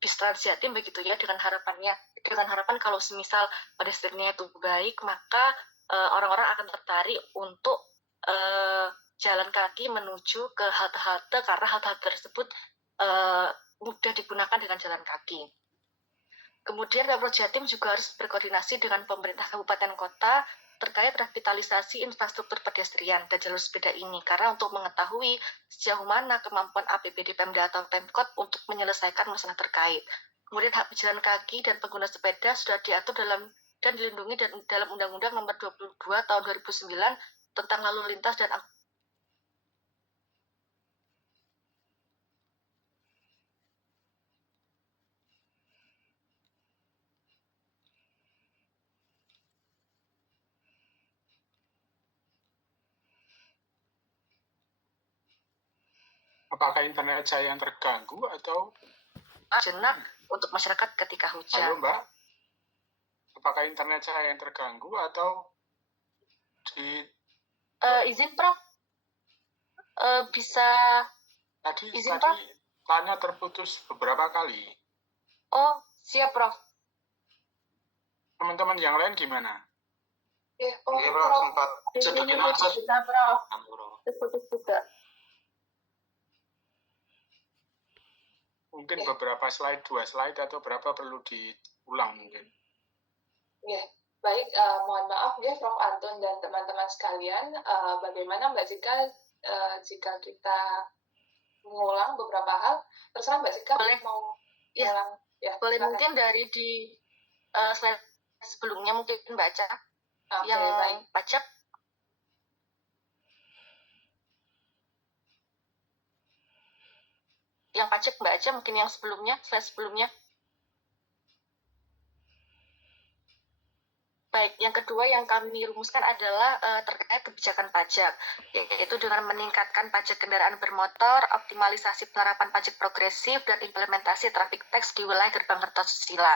bis Transjatim begitu ya, dengan harapan kalau semisal pedestriannya itu baik, maka orang-orang akan tertarik untuk jalan kaki menuju ke halte-halte karena halte-halte tersebut mudah digunakan dengan jalan kaki. Kemudian Pemprov Jatim juga harus berkoordinasi dengan pemerintah kabupaten kota terkait revitalisasi infrastruktur pedestrian dan jalur sepeda ini, karena untuk mengetahui sejauh mana kemampuan APBD Pemda atau Pemkot untuk menyelesaikan masalah terkait. Kemudian hak pejalan kaki dan pengguna sepeda sudah diatur dan dilindungi dalam Undang-Undang Nomor 22 Tahun 2009 tentang lalu lintas dan Apakah internet saya yang terganggu atau? jenak untuk masyarakat ketika Halo hujan. Mbak, apakah internet saya yang terganggu atau di Izin Prof, bisa tadi izin Prof? tanya terputus beberapa kali. Oh, siap Prof. Teman-teman yang lain gimana? Iya, Prof, sempat sedikit macet. Prof. Terputus juga. Mungkin beberapa slide, 2 slide atau berapa perlu diulang mungkin. Ya, baik. Mohon maaf ya, Prof. Anton dan teman-teman sekalian. Bagaimana Mbak Zika jika kita mengulang beberapa hal? Terserah Mbak Zika Boleh. mau Ya, mengulang. Ya, boleh silakan. mungkin dari di slide sebelumnya mungkin baca Oke, yang baik. pajak. Yang pajak Mbak aja mungkin yang sebelumnya, slide sebelumnya. Baik, yang kedua yang kami rumuskan adalah terkait kebijakan pajak, yaitu dengan meningkatkan pajak kendaraan bermotor, optimalisasi penerapan pajak progresif, dan implementasi traffic tax di wilayah gerbang Kertosusila.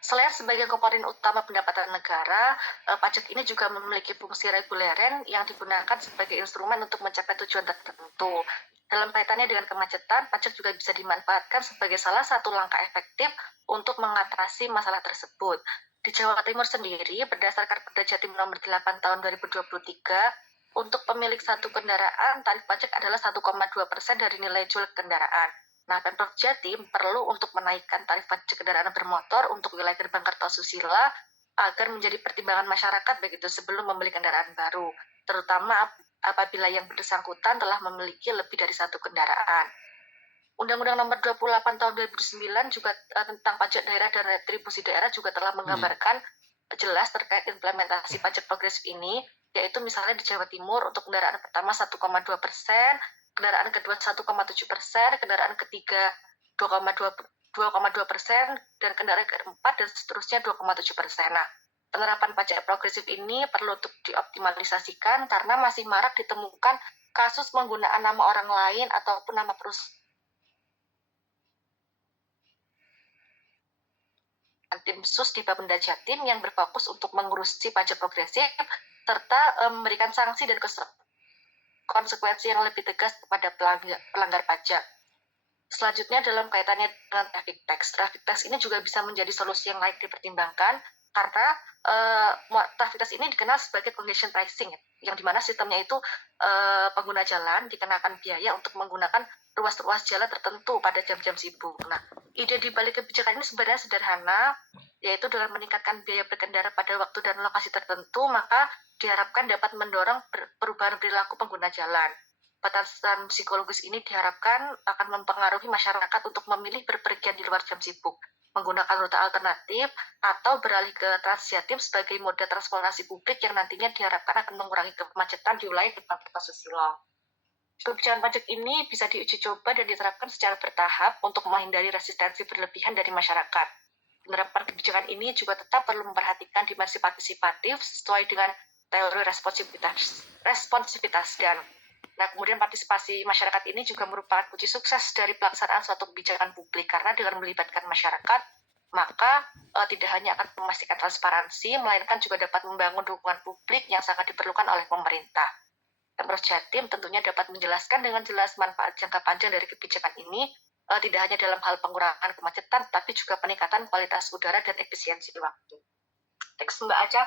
Selain sebagai komponen utama pendapatan negara, pajak ini juga memiliki fungsi reguleren yang digunakan sebagai instrumen untuk mencapai tujuan tertentu. Dalam kaitannya dengan kemacetan, pajak juga bisa dimanfaatkan sebagai salah satu langkah efektif untuk mengatasi masalah tersebut. Di Jawa Timur sendiri, berdasarkan Perda Jatim Nomor 8 Tahun 2023, untuk pemilik satu kendaraan, tarif pajak adalah 1,2% dari nilai jual kendaraan. Nah, Pemprov Jatim perlu untuk menaikkan tarif pajak kendaraan bermotor untuk wilayah gerbang Kertosusila agar menjadi pertimbangan masyarakat begitu sebelum membeli kendaraan baru, terutama apabila yang bersangkutan telah memiliki lebih dari satu kendaraan. Undang-Undang Nomor 28 Tahun 2009 juga tentang pajak daerah dan retribusi daerah juga telah menggambarkan jelas terkait implementasi pajak progresif ini, yaitu misalnya di Jawa Timur untuk kendaraan pertama 1,2%, kendaraan kedua 1,7%, kendaraan ketiga 2,2%, dan kendaraan keempat dan seterusnya 2,7%. Nah, penerapan pajak progresif ini perlu untuk dioptimalisasikan karena masih marak ditemukan kasus penggunaan nama orang lain ataupun nama perusahaan tim sus di Bapenda Jatim yang berfokus untuk mengurusi pajak progresif serta memberikan sanksi dan konsekuensi yang lebih tegas kepada pelanggar pajak. Selanjutnya dalam kaitannya dengan traffic tax. Traffic tax ini juga bisa menjadi solusi yang layak dipertimbangkan karena traffic tax ini dikenal sebagai congestion pricing, yang dimana sistemnya itu pengguna jalan dikenakan biaya untuk menggunakan ruas-ruas jalan tertentu pada jam-jam sibuk. Nah, ide di balik kebijakan ini sebenarnya sederhana, yaitu dengan meningkatkan biaya berkendara pada waktu dan lokasi tertentu, maka diharapkan dapat mendorong perubahan perilaku pengguna jalan. Batasan psikologis ini diharapkan akan mempengaruhi masyarakat untuk memilih berpergian di luar jam sibuk, menggunakan rute alternatif, atau beralih ke Transjatim sebagai moda transportasi publik yang nantinya diharapkan akan mengurangi kemacetan di wilayah gerbang Kertosusila. Kebijakan pajak ini bisa diuji coba dan diterapkan secara bertahap untuk menghindari resistensi berlebihan dari masyarakat. Penerapan kebijakan ini juga tetap perlu memperhatikan dimensi partisipatif sesuai dengan teori responsivitas dan kemudian partisipasi masyarakat ini juga merupakan kunci sukses dari pelaksanaan suatu kebijakan publik, karena dengan melibatkan masyarakat, maka tidak hanya akan memastikan transparansi, melainkan juga dapat membangun dukungan publik yang sangat diperlukan oleh pemerintah. Pemprov Jatim tentunya dapat menjelaskan dengan jelas manfaat jangka panjang dari kebijakan ini, tidak hanya dalam hal pengurangan kemacetan, tapi juga peningkatan kualitas udara dan efisiensi waktu. Teks Mbak Aca.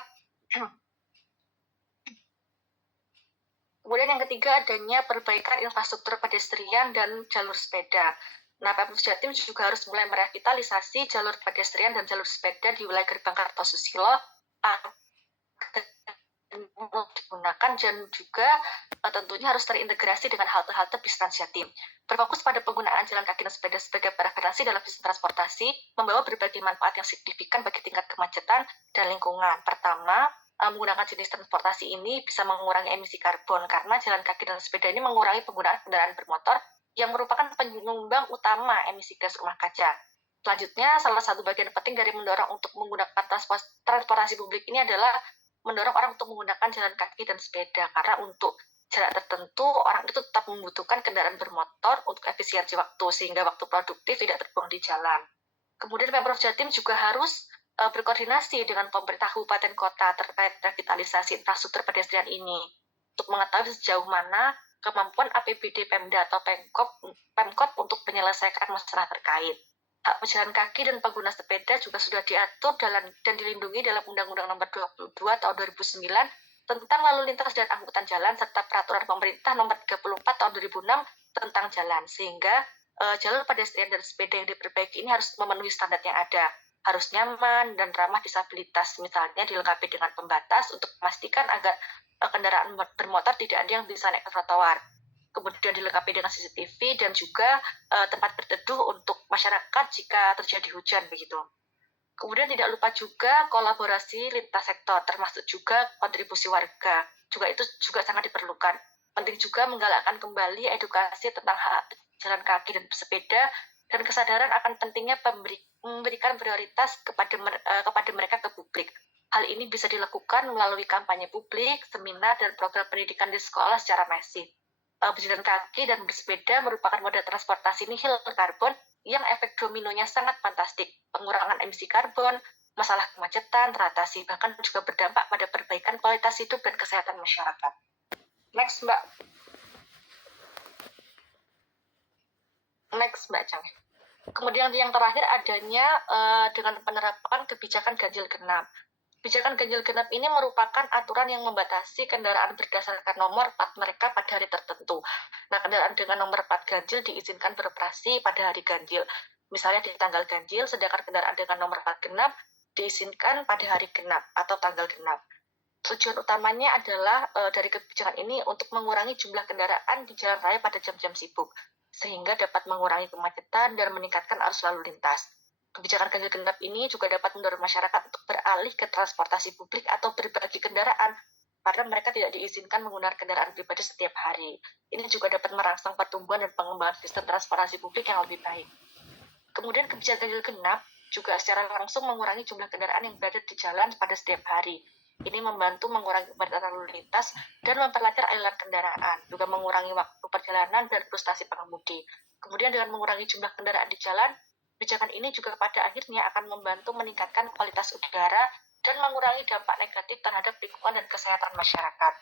Kemudian yang ketiga adanya perbaikan infrastruktur pedestrian dan jalur sepeda. Nah, Pemprov Jatim juga harus mulai merevitalisasi jalur pedestrian dan jalur sepeda di wilayah Gerbang Kartosusilo digunakan dan juga tentunya harus terintegrasi dengan halte-halte bis Transjatim. Berfokus pada penggunaan jalan kaki dan sepeda sebagai referensi dalam bisnis transportasi, membawa berbagai manfaat yang signifikan bagi tingkat kemacetan dan lingkungan. Pertama, menggunakan jenis transportasi ini bisa mengurangi emisi karbon karena jalan kaki dan sepeda ini mengurangi penggunaan kendaraan bermotor yang merupakan penyumbang utama emisi gas rumah kaca. Selanjutnya, salah satu bagian penting dari mendorong untuk menggunakan transportasi publik ini adalah mendorong orang untuk menggunakan jalan kaki dan sepeda, karena untuk jarak tertentu orang itu tetap membutuhkan kendaraan bermotor untuk efisiensi waktu, sehingga waktu produktif tidak terbuang di jalan. Kemudian Pemprov Jatim juga harus berkoordinasi dengan pemerintah kabupaten kota terkait revitalisasi infrastruktur pedestrian ini untuk mengetahui sejauh mana kemampuan APBD Pemda atau Pemkot untuk menyelesaikan masalah terkait. Hak pejalan kaki dan pengguna sepeda juga sudah diatur dan dilindungi dalam Undang-Undang Nomor 22 Tahun 2009 tentang lalu lintas dan angkutan jalan serta Peraturan Pemerintah Nomor 34 Tahun 2006 tentang jalan, sehingga jalur pedestrian dan sepeda yang diperbaiki ini harus memenuhi standar yang ada, harus nyaman dan ramah disabilitas, misalnya dilengkapi dengan pembatas untuk memastikan agar kendaraan bermotor tidak ada yang bisa naik ke trotoar. Kemudian dilengkapi dengan CCTV dan juga tempat berteduh untuk masyarakat jika terjadi hujan begitu. Kemudian tidak lupa juga kolaborasi lintas sektor, termasuk juga kontribusi warga. Itu juga sangat diperlukan. Penting juga menggalakkan kembali edukasi tentang hak jalan kaki dan sepeda dan kesadaran akan pentingnya memberikan prioritas kepada mereka ke publik. Hal ini bisa dilakukan melalui kampanye publik, seminar, dan program pendidikan di sekolah secara masif. Berjalan kaki dan bersepeda merupakan moda transportasi nihil karbon yang efek dominonya sangat fantastik. Pengurangan emisi karbon, masalah kemacetan, teratasi, bahkan juga berdampak pada perbaikan kualitas hidup dan kesehatan masyarakat. Next, Mbak. Cang. Kemudian yang terakhir adanya dengan penerapan kebijakan ganjil genap. Kebijakan ganjil genap ini merupakan aturan yang membatasi kendaraan berdasarkan nomor plat mereka pada hari tertentu. Nah, kendaraan dengan nomor plat ganjil diizinkan beroperasi pada hari ganjil. Misalnya di tanggal ganjil, sedangkan kendaraan dengan nomor plat genap diizinkan pada hari genap atau tanggal genap. Tujuan utamanya adalah dari kebijakan ini untuk mengurangi jumlah kendaraan di jalan raya pada jam-jam sibuk, sehingga dapat mengurangi kemacetan dan meningkatkan arus lalu lintas. Kebijakan ganjil genap ini juga dapat mendorong masyarakat untuk beralih ke transportasi publik atau berbagi kendaraan, karena mereka tidak diizinkan menggunakan kendaraan pribadi setiap hari. Ini juga dapat merangsang pertumbuhan dan pengembangan sistem transportasi publik yang lebih baik. Kemudian kebijakan ganjil genap juga secara langsung mengurangi jumlah kendaraan yang berada di jalan pada setiap hari. Ini membantu mengurangi kepadatan lalu lintas dan memperlancar aliran kendaraan, juga mengurangi waktu perjalanan dan frustasi pengemudi. Kemudian dengan mengurangi jumlah kendaraan di jalan, kebijakan ini juga pada akhirnya akan membantu meningkatkan kualitas udara dan mengurangi dampak negatif terhadap lingkungan dan kesehatan masyarakat.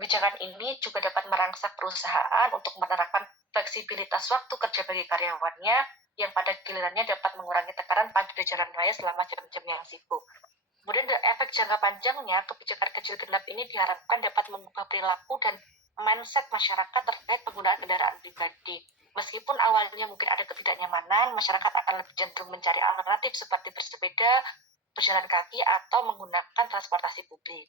Kebijakan ini juga dapat merangsang perusahaan untuk menerapkan fleksibilitas waktu kerja bagi karyawannya yang pada gilirannya dapat mengurangi tekanan pada jalan raya selama jam-jam yang sibuk. Kemudian efek jangka panjangnya, kebijakan ganjil genap ini diharapkan dapat mengubah perilaku dan mindset masyarakat terkait penggunaan kendaraan pribadi. Meskipun awalnya mungkin ada ketidaknyamanan, masyarakat akan lebih cenderung mencari alternatif seperti bersepeda, berjalan kaki, atau menggunakan transportasi publik.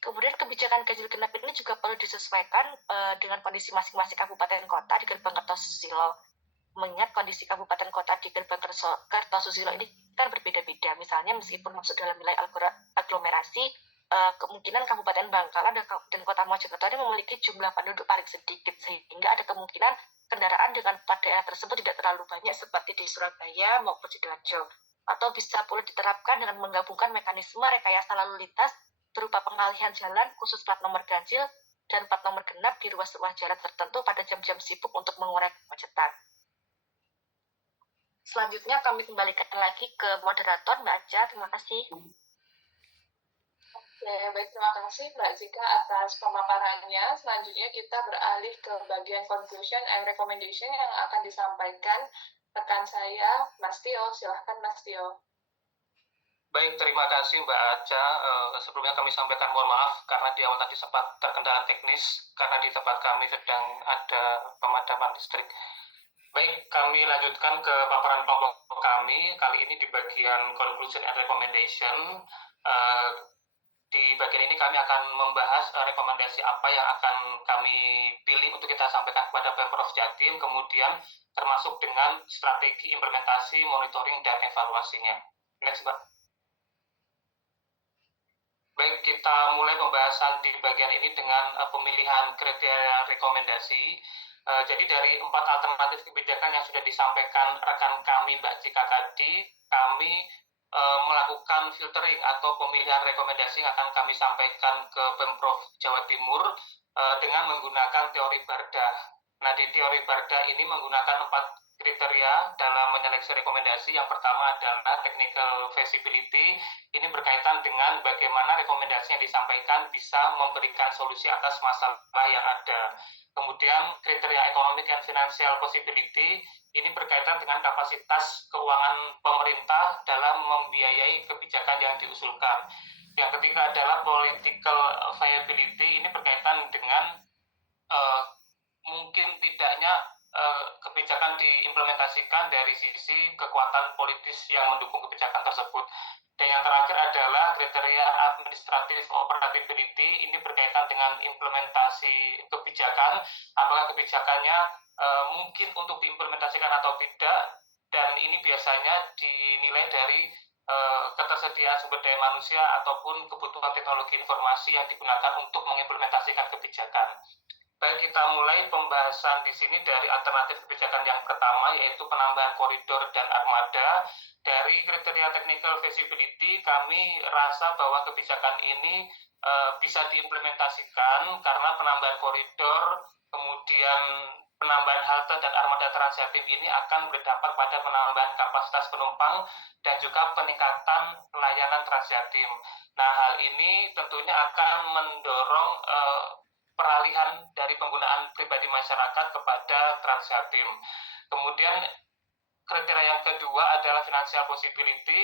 Kemudian kebijakan ganjil genap ini juga perlu disesuaikan dengan kondisi masing-masing kabupaten kota di Gerbang Kartosusilo. Mengingat kondisi kabupaten kota di Gerbang Kartosusilo ini kan berbeda-beda. Misalnya meskipun masuk dalam wilayah aglomerasi, kemungkinan Kabupaten Bangkalan dan Kota Mojokerto ini memiliki jumlah penduduk paling sedikit, sehingga ada kemungkinan kendaraan dengan plat daerah tersebut tidak terlalu banyak seperti di Surabaya maupun Sidoarjo. Atau bisa pula diterapkan dengan menggabungkan mekanisme rekayasa lalu lintas berupa pengalihan jalan khusus plat nomor ganjil dan plat nomor genap di ruas-ruas jalan tertentu pada jam-jam sibuk untuk mengurangi kemacetan. Selanjutnya kami kembalikan lagi ke moderator, Mbak Aca. Terima kasih. Baik, terima kasih Mbak Zika atas pemaparannya. Selanjutnya kita beralih ke bagian conclusion and recommendation yang akan disampaikan rekan saya, Mas Tio. Silahkan Mas Tio. Baik, terima kasih Mbak Aca. Sebelumnya kami sampaikan mohon maaf karena di awal tadi sempat terkendala teknis karena di tempat kami sedang ada pemadaman listrik. Baik, kami lanjutkan ke paparan kelompok kami. Kali ini di bagian conclusion and recommendation. Di bagian ini kami akan membahas rekomendasi apa yang akan kami pilih untuk kita sampaikan kepada Pemprov Jatim, kemudian termasuk dengan strategi implementasi, monitoring, dan evaluasinya. Next, Mbak. Baik, kita mulai pembahasan di bagian ini dengan pemilihan kriteria rekomendasi. Jadi dari 4 alternatif kebijakan yang sudah disampaikan rekan kami Mbak Cika tadi, kami melakukan filtering atau pemilihan rekomendasi yang akan kami sampaikan ke Pemprov Jawa Timur dengan menggunakan teori Barda. Nah, di teori Barda ini menggunakan 4 kriteria dalam menyeleksi rekomendasi. Yang pertama adalah technical feasibility. Ini berkaitan dengan bagaimana rekomendasi yang disampaikan bisa memberikan solusi atas masalah yang ada. Kemudian kriteria economic and financial possibility ini berkaitan dengan kapasitas keuangan pemerintah dalam membiayai kebijakan yang diusulkan. Yang ketiga adalah political viability, ini berkaitan dengan mungkin tidaknya kebijakan diimplementasikan dari sisi kekuatan politis yang mendukung kebijakan tersebut. Dan yang terakhir adalah kriteria administrative operability, ini berkaitan dengan implementasi kebijakan, apakah kebijakannya mungkin untuk diimplementasikan atau tidak, dan ini biasanya dinilai dari ketersediaan sumber daya manusia ataupun kebutuhan teknologi informasi yang digunakan untuk mengimplementasikan kebijakan. Baik, kita mulai pembahasan di sini dari alternatif kebijakan yang pertama, yaitu penambahan koridor dan armada. Dari kriteria technical feasibility, kami rasa bahwa kebijakan ini bisa diimplementasikan karena penambahan koridor, kemudian penambahan halte dan armada Transjatim ini akan berdampak pada penambahan kapasitas penumpang dan juga peningkatan layanan Transjatim. Nah, hal ini tentunya akan mendorong peralihan dari penggunaan pribadi masyarakat kepada Transjatim. Kemudian kriteria yang kedua adalah financial possibility.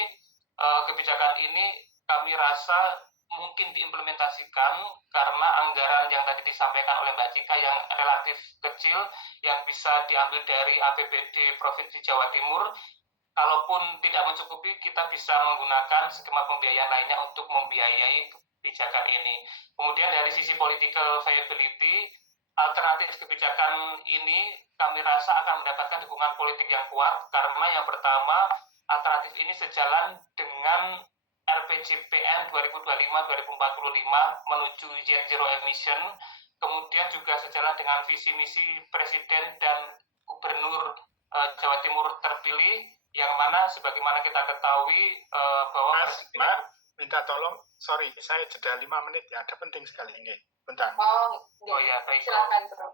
Kebijakan ini kami rasa mungkin diimplementasikan karena anggaran yang tadi disampaikan oleh Mbak Cika yang relatif kecil yang bisa diambil dari APBD Provinsi Jawa Timur. Kalaupun tidak mencukupi, kita bisa menggunakan skema pembiayaan lainnya untuk membiayai kebijakan ini. Kemudian dari sisi political viability, alternatif kebijakan ini kami rasa akan mendapatkan dukungan politik yang kuat karena yang pertama, alternatif ini sejalan dengan RPJPN 2025-2045 menuju Net Zero Emission, kemudian juga sejalan dengan visi misi Presiden dan Gubernur Jawa Timur terpilih, yang mana sebagaimana kita ketahui bahwa Mbak, minta tolong, sorry, saya jeda 5 menit ya, ada penting sekali ini. Bentar. Oh ya, baik. Silakan, Bro.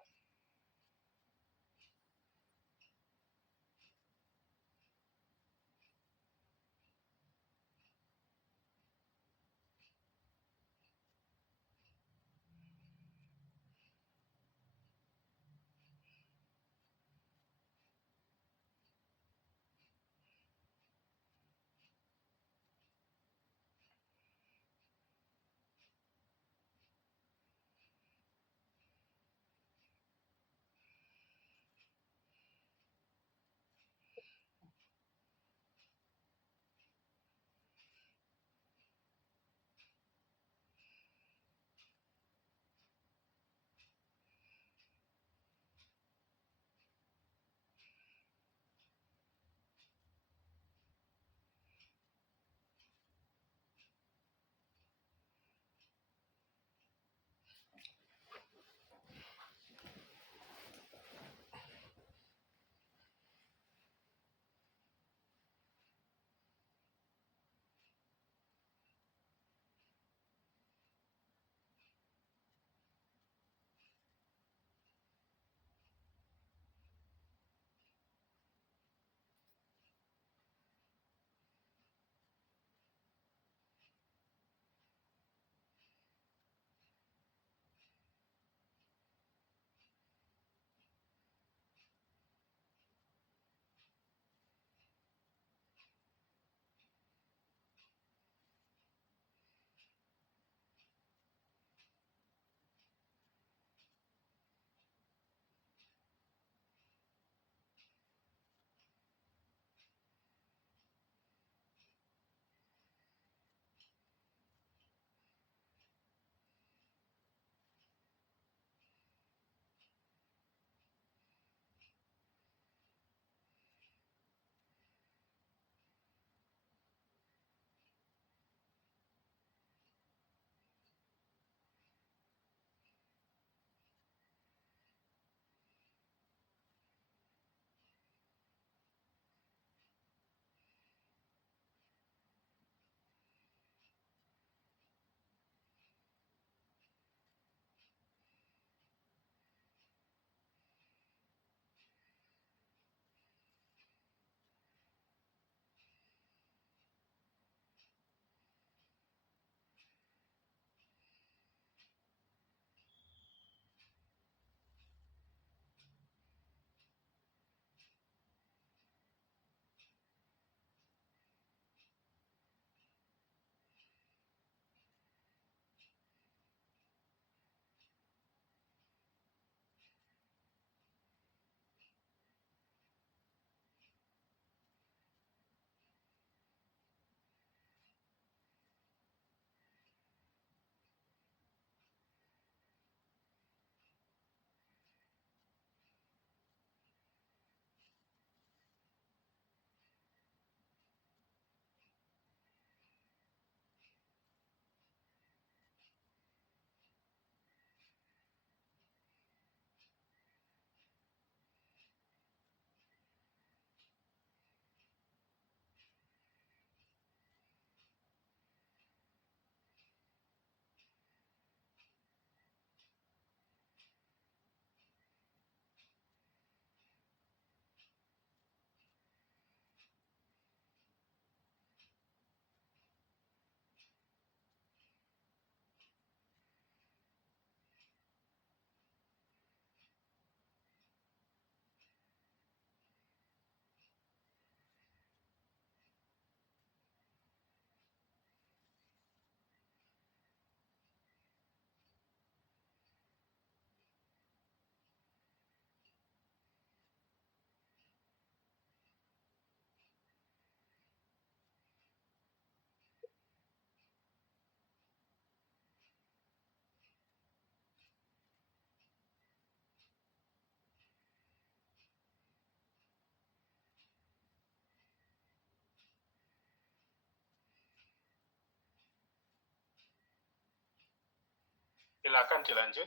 Silakan dilanjut.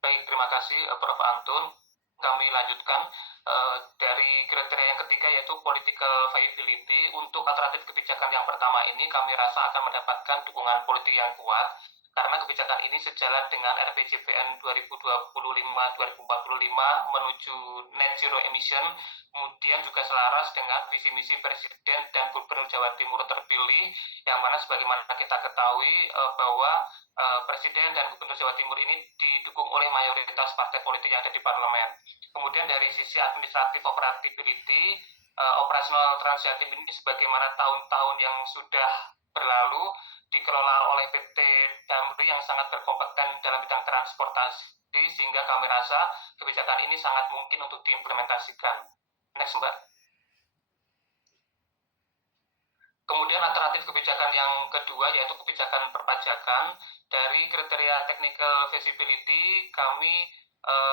Baik, terima kasih Prof. Antun. Kami lanjutkan dari kriteria yang ketiga yaitu political viability. Untuk alternatif kebijakan yang pertama ini kami rasa akan mendapatkan dukungan politik yang kuat karena kebijakan ini sejalan dengan RPJMN 2025-2045 menuju net zero emission, kemudian juga selaras dengan visi misi Presiden dan Gubernur Jawa Timur terpilih, yang mana sebagaimana kita ketahui bahwa Presiden dan Gubernur Jawa Timur ini didukung oleh mayoritas partai politik yang ada di parlemen. Kemudian dari sisi administratif operability, operasional Transjatim ini sebagaimana tahun-tahun yang sudah berlalu dikelola oleh PT Damri yang sangat berkompeten dalam bidang transportasi, sehingga kami rasa kebijakan ini sangat mungkin untuk diimplementasikan. Next, Mbak. Kemudian alternatif kebijakan yang kedua yaitu kebijakan perpajakan. Dari kriteria technical feasibility, kami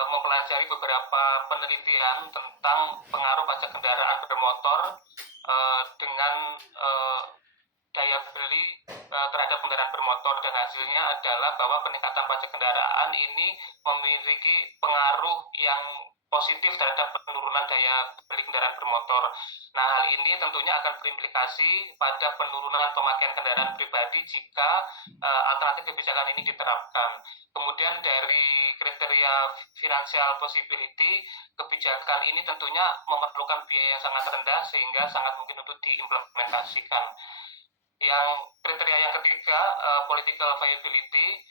mempelajari beberapa penelitian tentang pengaruh pajak kendaraan bermotor dengan daya beli terhadap kendaraan bermotor, dan hasilnya adalah bahwa peningkatan pajak kendaraan ini memiliki pengaruh yang positif terhadap penurunan daya beli kendaraan bermotor. Nah, hal ini tentunya akan berimplikasi pada penurunan pemakaian kendaraan pribadi jika alternatif kebijakan ini diterapkan. Kemudian dari kriteria financial possibility, kebijakan ini tentunya memerlukan biaya yang sangat rendah sehingga sangat mungkin untuk diimplementasikan. Yang kriteria yang ketiga, political viability,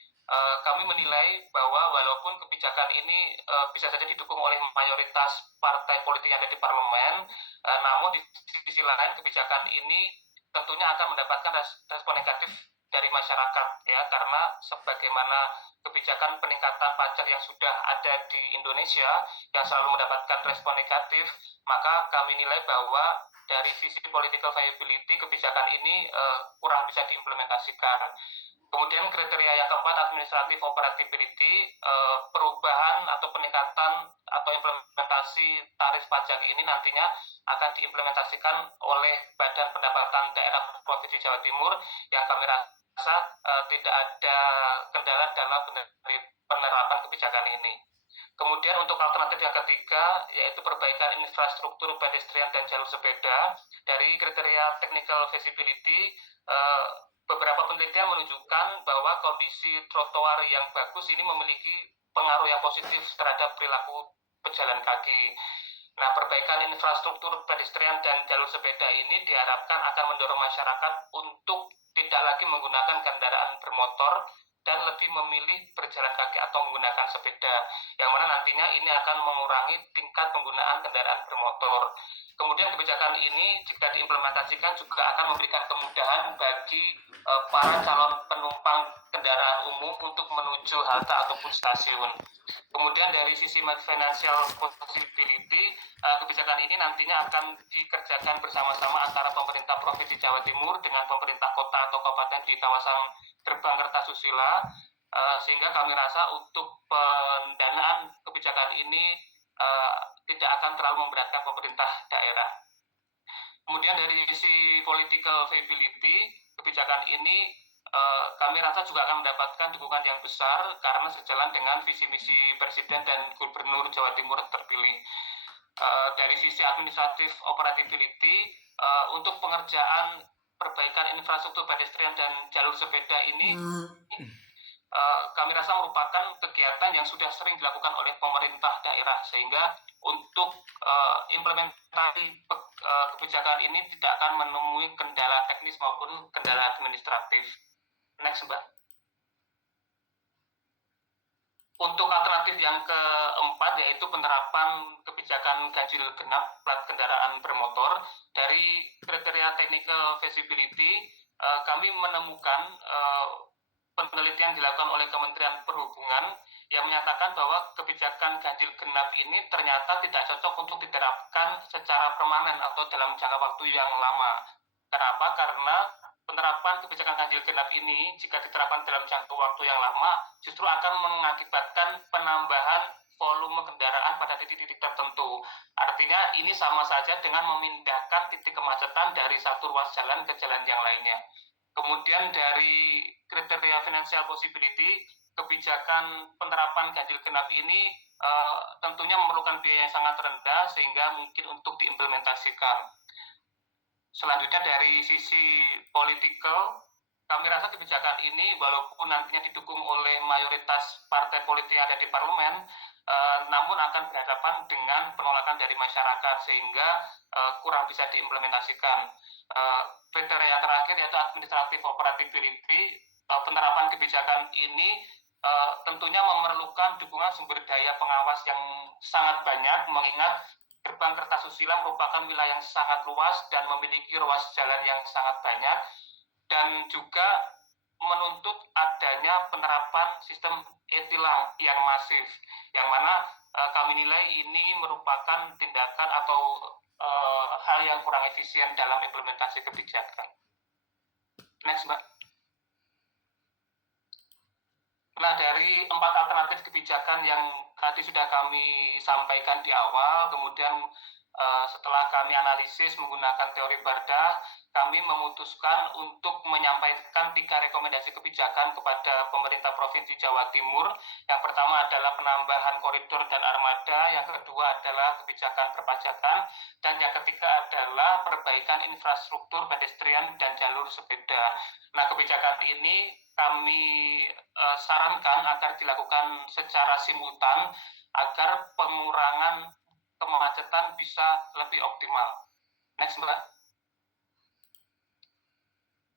kami menilai bahwa walaupun kebijakan ini bisa saja didukung oleh mayoritas partai politik yang ada di parlemen, namun di sisi lain kebijakan ini tentunya akan mendapatkan respon negatif dari masyarakat, ya, karena sebagaimana kebijakan peningkatan pajak yang sudah ada di Indonesia yang selalu mendapatkan respon negatif, maka kami nilai bahwa dari sisi political viability kebijakan ini kurang bisa diimplementasikan. Kemudian kriteria yang keempat, administrative operability, perubahan atau peningkatan atau implementasi tarif pajak ini nantinya akan diimplementasikan oleh Badan Pendapatan Daerah Provinsi Jawa Timur, yang kami rasa tidak ada kendala dalam penerapan kebijakan ini. Kemudian untuk alternatif yang ketiga yaitu perbaikan infrastruktur pedestrian dan jalur sepeda. Dari kriteria technical feasibility, beberapa penelitian menunjukkan bahwa kondisi trotoar yang bagus ini memiliki pengaruh yang positif terhadap perilaku pejalan kaki. Nah, perbaikan infrastruktur pedestrian dan jalur sepeda ini diharapkan akan mendorong masyarakat untuk tidak lagi menggunakan kendaraan bermotor dan lebih memilih berjalan kaki atau menggunakan sepeda, yang mana nantinya ini akan mengurangi tingkat penggunaan kendaraan bermotor. Kemudian kebijakan ini jika diimplementasikan juga akan memberikan kemudahan bagi para calon penumpang kendaraan umum untuk menuju halte ataupun stasiun. Kemudian dari sisi financial possibility, kebijakan ini nantinya akan dikerjakan bersama-sama antara pemerintah Provinsi Jawa Timur dengan pemerintah kota atau kabupaten di kawasan Gerbang Kertasusila, sehingga kami rasa untuk pendanaan kebijakan ini tidak akan terlalu memberatkan pemerintah daerah. Kemudian dari sisi political viability, kebijakan ini kami rasa juga akan mendapatkan dukungan yang besar karena sejalan dengan visi misi Presiden dan Gubernur Jawa Timur terpilih. Dari sisi administratif operability, untuk pengerjaan perbaikan infrastruktur pedestrian dan jalur sepeda ini kami rasa merupakan kegiatan yang sudah sering dilakukan oleh pemerintah daerah, sehingga untuk implementasi kebijakan ini tidak akan menemui kendala teknis maupun kendala administratif. Next, Mbak. Untuk alternatif yang keempat yaitu penerapan kebijakan ganjil genap plat kendaraan bermotor. Dari kriteria technical feasibility, kami menemukan penelitian dilakukan oleh Kementerian Perhubungan yang menyatakan bahwa kebijakan ganjil genap ini ternyata tidak cocok untuk diterapkan secara permanen atau dalam jangka waktu yang lama. Kenapa? Karena penerapan kebijakan ganjil genap ini jika diterapkan dalam jangka waktu yang lama justru akan mengakibatkan penambahan volume kendaraan pada titik-titik tertentu. Artinya ini sama saja dengan memindahkan titik kemacetan dari satu ruas jalan ke jalan yang lainnya. Kemudian dari kriteria financial possibility, kebijakan penerapan ganjil genap ini tentunya memerlukan biaya yang sangat rendah sehingga mungkin untuk diimplementasikan. Selanjutnya dari sisi political, kami rasa kebijakan ini walaupun nantinya didukung oleh mayoritas partai politik yang ada di parlemen, namun akan berhadapan dengan penolakan dari masyarakat sehingga kurang bisa diimplementasikan. Kriteria yang terakhir yaitu administrative operability. Penerapan kebijakan ini tentunya memerlukan dukungan sumber daya pengawas yang sangat banyak, mengingat gerbang Kertasusila merupakan wilayah yang sangat luas dan memiliki ruas jalan yang sangat banyak, dan juga menuntut adanya penerapan sistem e-tilang yang masif, yang mana kami nilai ini merupakan tindakan atau hal yang kurang efisien dalam implementasi kebijakan. Next, Mbak. Nah, dari 4 alternatif kebijakan yang tadi sudah kami sampaikan di awal, kemudian setelah kami analisis menggunakan teori Barda, kami memutuskan untuk menyampaikan 3 rekomendasi kebijakan kepada pemerintah Provinsi Jawa Timur. Yang pertama adalah penambahan koridor dan armada, yang kedua adalah kebijakan perpajakan, dan yang ketiga adalah perbaikan infrastruktur pedestrian dan jalur sepeda. Nah, kebijakan ini kami sarankan agar dilakukan secara simultan agar pengurangan kemacetan bisa lebih optimal. Next, Mbak.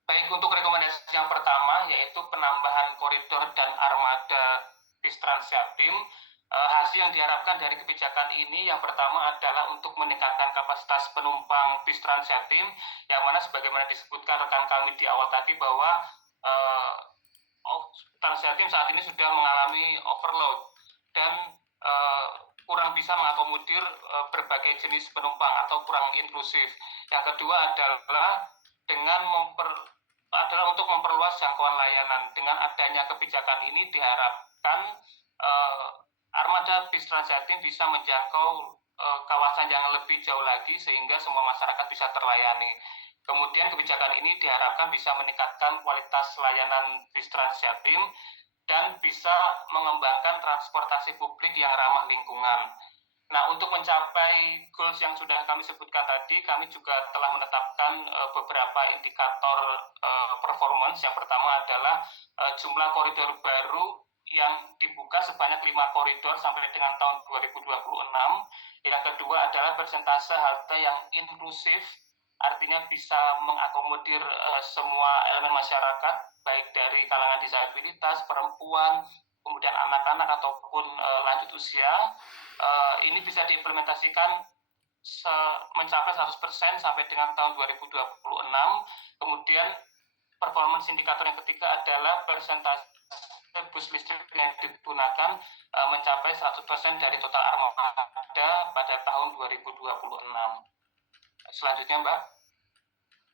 Baik, untuk rekomendasi yang pertama yaitu penambahan koridor dan armada bis Transjatim. Hasil yang diharapkan dari kebijakan ini yang pertama adalah untuk meningkatkan kapasitas penumpang bis Transjatim, yang mana sebagaimana disebutkan rekan kami di awal tadi bahwa Transjatim saat ini sudah mengalami overload dan kurang bisa mengakomodir berbagai jenis penumpang atau kurang inklusif. Yang kedua adalah untuk memperluas jangkauan layanan. Dengan adanya kebijakan ini diharapkan armada bis Transjatim bisa menjangkau kawasan yang lebih jauh lagi sehingga semua masyarakat bisa terlayani. Kemudian kebijakan ini diharapkan bisa meningkatkan kualitas layanan bis Transjatim dan bisa mengembangkan transportasi publik yang ramah lingkungan. Nah, untuk mencapai goals yang sudah kami sebutkan tadi, kami juga telah menetapkan beberapa indikator performance. Yang pertama adalah jumlah koridor baru yang dibuka sebanyak 5 koridor sampai dengan tahun 2026. Yang kedua adalah persentase halte yang inklusif, artinya bisa mengakomodir semua elemen masyarakat, baik dari kalangan disabilitas, perempuan, kemudian anak-anak ataupun lanjut usia. Ini bisa diimplementasikan mencapai 100% sampai dengan tahun 2026. Kemudian performance indikator yang ketiga adalah persentase bus listrik yang digunakan mencapai 100% dari total armada pada tahun 2026. Selanjutnya, Mbak,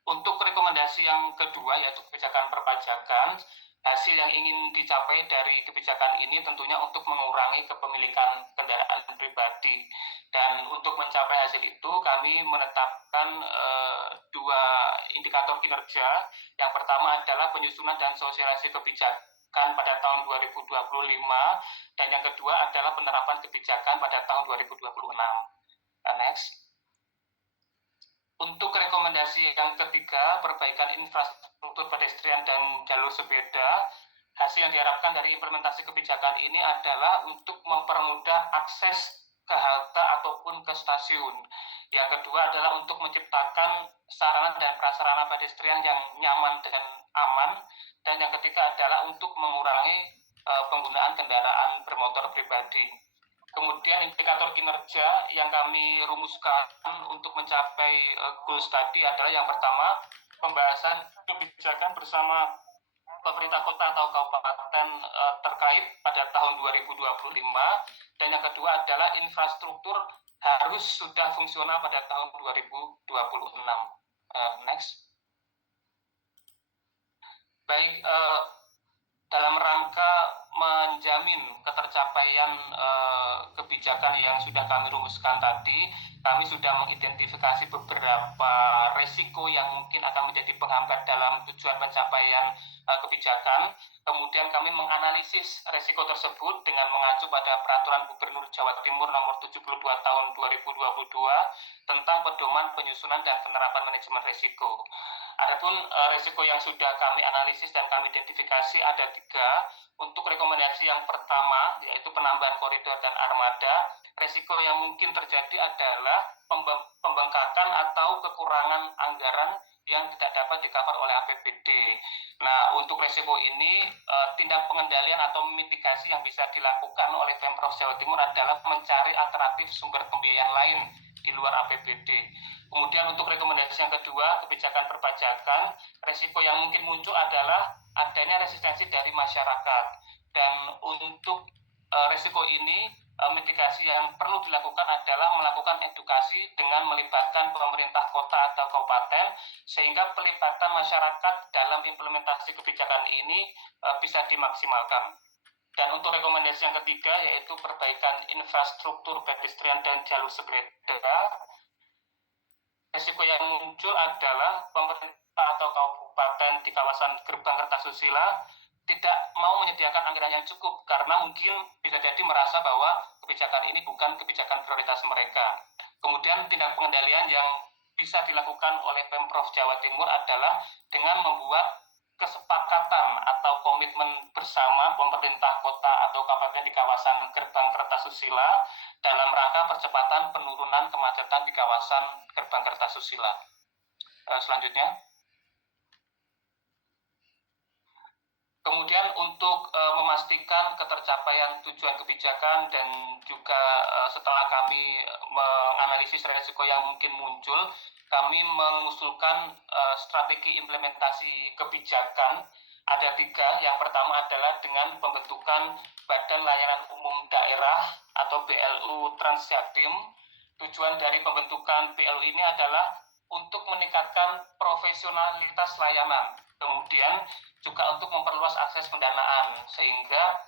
untuk rekomendasi yang kedua yaitu kebijakan perpajakan, hasil yang ingin dicapai dari kebijakan ini tentunya untuk mengurangi kepemilikan kendaraan pribadi. Dan untuk mencapai hasil itu kami menetapkan 2 indikator kinerja. Yang pertama adalah penyusunan dan sosialisasi kebijakan pada tahun 2025, dan yang kedua adalah penerapan kebijakan pada tahun 2026. Next. Untuk rekomendasi yang ketiga, perbaikan infrastruktur pedestrian dan jalur sepeda, hasil yang diharapkan dari implementasi kebijakan ini adalah untuk mempermudah akses ke halte ataupun ke stasiun. Yang kedua adalah untuk menciptakan sarana dan prasarana pedestrian yang nyaman dan aman. Dan yang ketiga adalah untuk mengurangi penggunaan kendaraan bermotor pribadi. Kemudian indikator kinerja yang kami rumuskan untuk mencapai goals tadi adalah yang pertama, pembahasan kebijakan bersama pemerintah kota atau kabupaten terkait pada tahun 2025, dan yang kedua adalah infrastruktur harus sudah fungsional pada tahun 2026. Next. Baik, dalam rangka menjamin ketercapaian kebijakan yang sudah kami rumuskan tadi, kami sudah mengidentifikasi beberapa resiko yang mungkin akan menjadi penghambat dalam tujuan pencapaian kebijakan. Kemudian kami menganalisis resiko tersebut dengan mengacu pada Peraturan Gubernur Jawa Timur Nomor 72 Tahun 2022 tentang pedoman penyusunan dan penerapan manajemen resiko. Adapun resiko yang sudah kami analisis dan kami identifikasi ada 3. Untuk rekomendasi yang pertama, yaitu penambahan koridor dan armada, resiko yang mungkin terjadi adalah pembengkakan atau kekurangan anggaran yang tidak dapat di-cover oleh APBD. Nah, untuk resiko ini, tindak pengendalian atau mitigasi yang bisa dilakukan oleh Pemprov Jawa Timur adalah mencari alternatif sumber pembiayaan lain di luar APBD. Kemudian untuk rekomendasi yang kedua, kebijakan perpajakan, resiko yang mungkin muncul adalah adanya resistensi dari masyarakat. Dan untuk resiko ini, mitigasi yang perlu dilakukan adalah melakukan edukasi dengan melibatkan pemerintah kota atau kabupaten, sehingga pelibatan masyarakat dalam implementasi kebijakan ini bisa dimaksimalkan. Dan untuk rekomendasi yang ketiga, yaitu perbaikan infrastruktur pedestrian dan jalur sepeda, resiko yang muncul adalah pemerintah atau kabupaten di kawasan Gerbang Kertasusila tidak mau menyediakan anggaran yang cukup karena mungkin bisa jadi merasa bahwa kebijakan ini bukan kebijakan prioritas mereka. Kemudian tindak pengendalian yang bisa dilakukan oleh Pemprov Jawa Timur adalah dengan membuat kesepakatan atau komitmen bersama pemerintah kota atau kabupaten di kawasan Gerbang Kertasusila dalam rangka percepatan penurunan kemacetan di kawasan Gerbang Kertasusila. Selanjutnya, kemudian untuk memastikan ketercapaian tujuan kebijakan dan juga setelah kami menganalisis risiko yang mungkin muncul, kami mengusulkan strategi implementasi kebijakan. Ada 3. Yang pertama adalah dengan pembentukan Badan Layanan Umum Daerah atau BLU Transjatim. Tujuan dari pembentukan BLU ini adalah untuk meningkatkan profesionalitas layanan. Kemudian juga untuk memperluas akses pendanaan, sehingga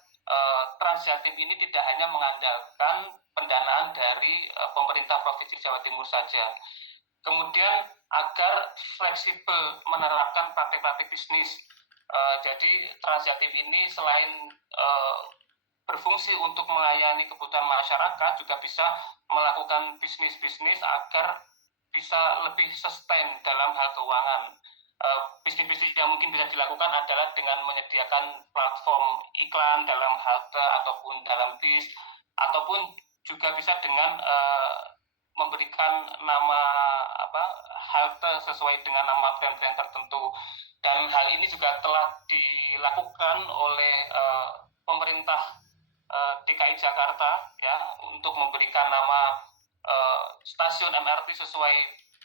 Transjatim ini tidak hanya mengandalkan pendanaan dari pemerintah Provinsi Jawa Timur saja. Kemudian agar fleksibel menerapkan praktik-praktik bisnis. Jadi Transjatim ini selain berfungsi untuk melayani kebutuhan masyarakat, juga bisa melakukan bisnis-bisnis agar bisa lebih sustain dalam hal keuangan. Bisnis-bisnis yang mungkin bisa dilakukan adalah dengan menyediakan platform iklan dalam halte ataupun dalam bis, ataupun juga bisa dengan memberikan nama halte sesuai dengan nama brand-brand tertentu. Dan hal ini juga telah dilakukan oleh pemerintah DKI Jakarta ya, untuk memberikan nama stasiun MRT sesuai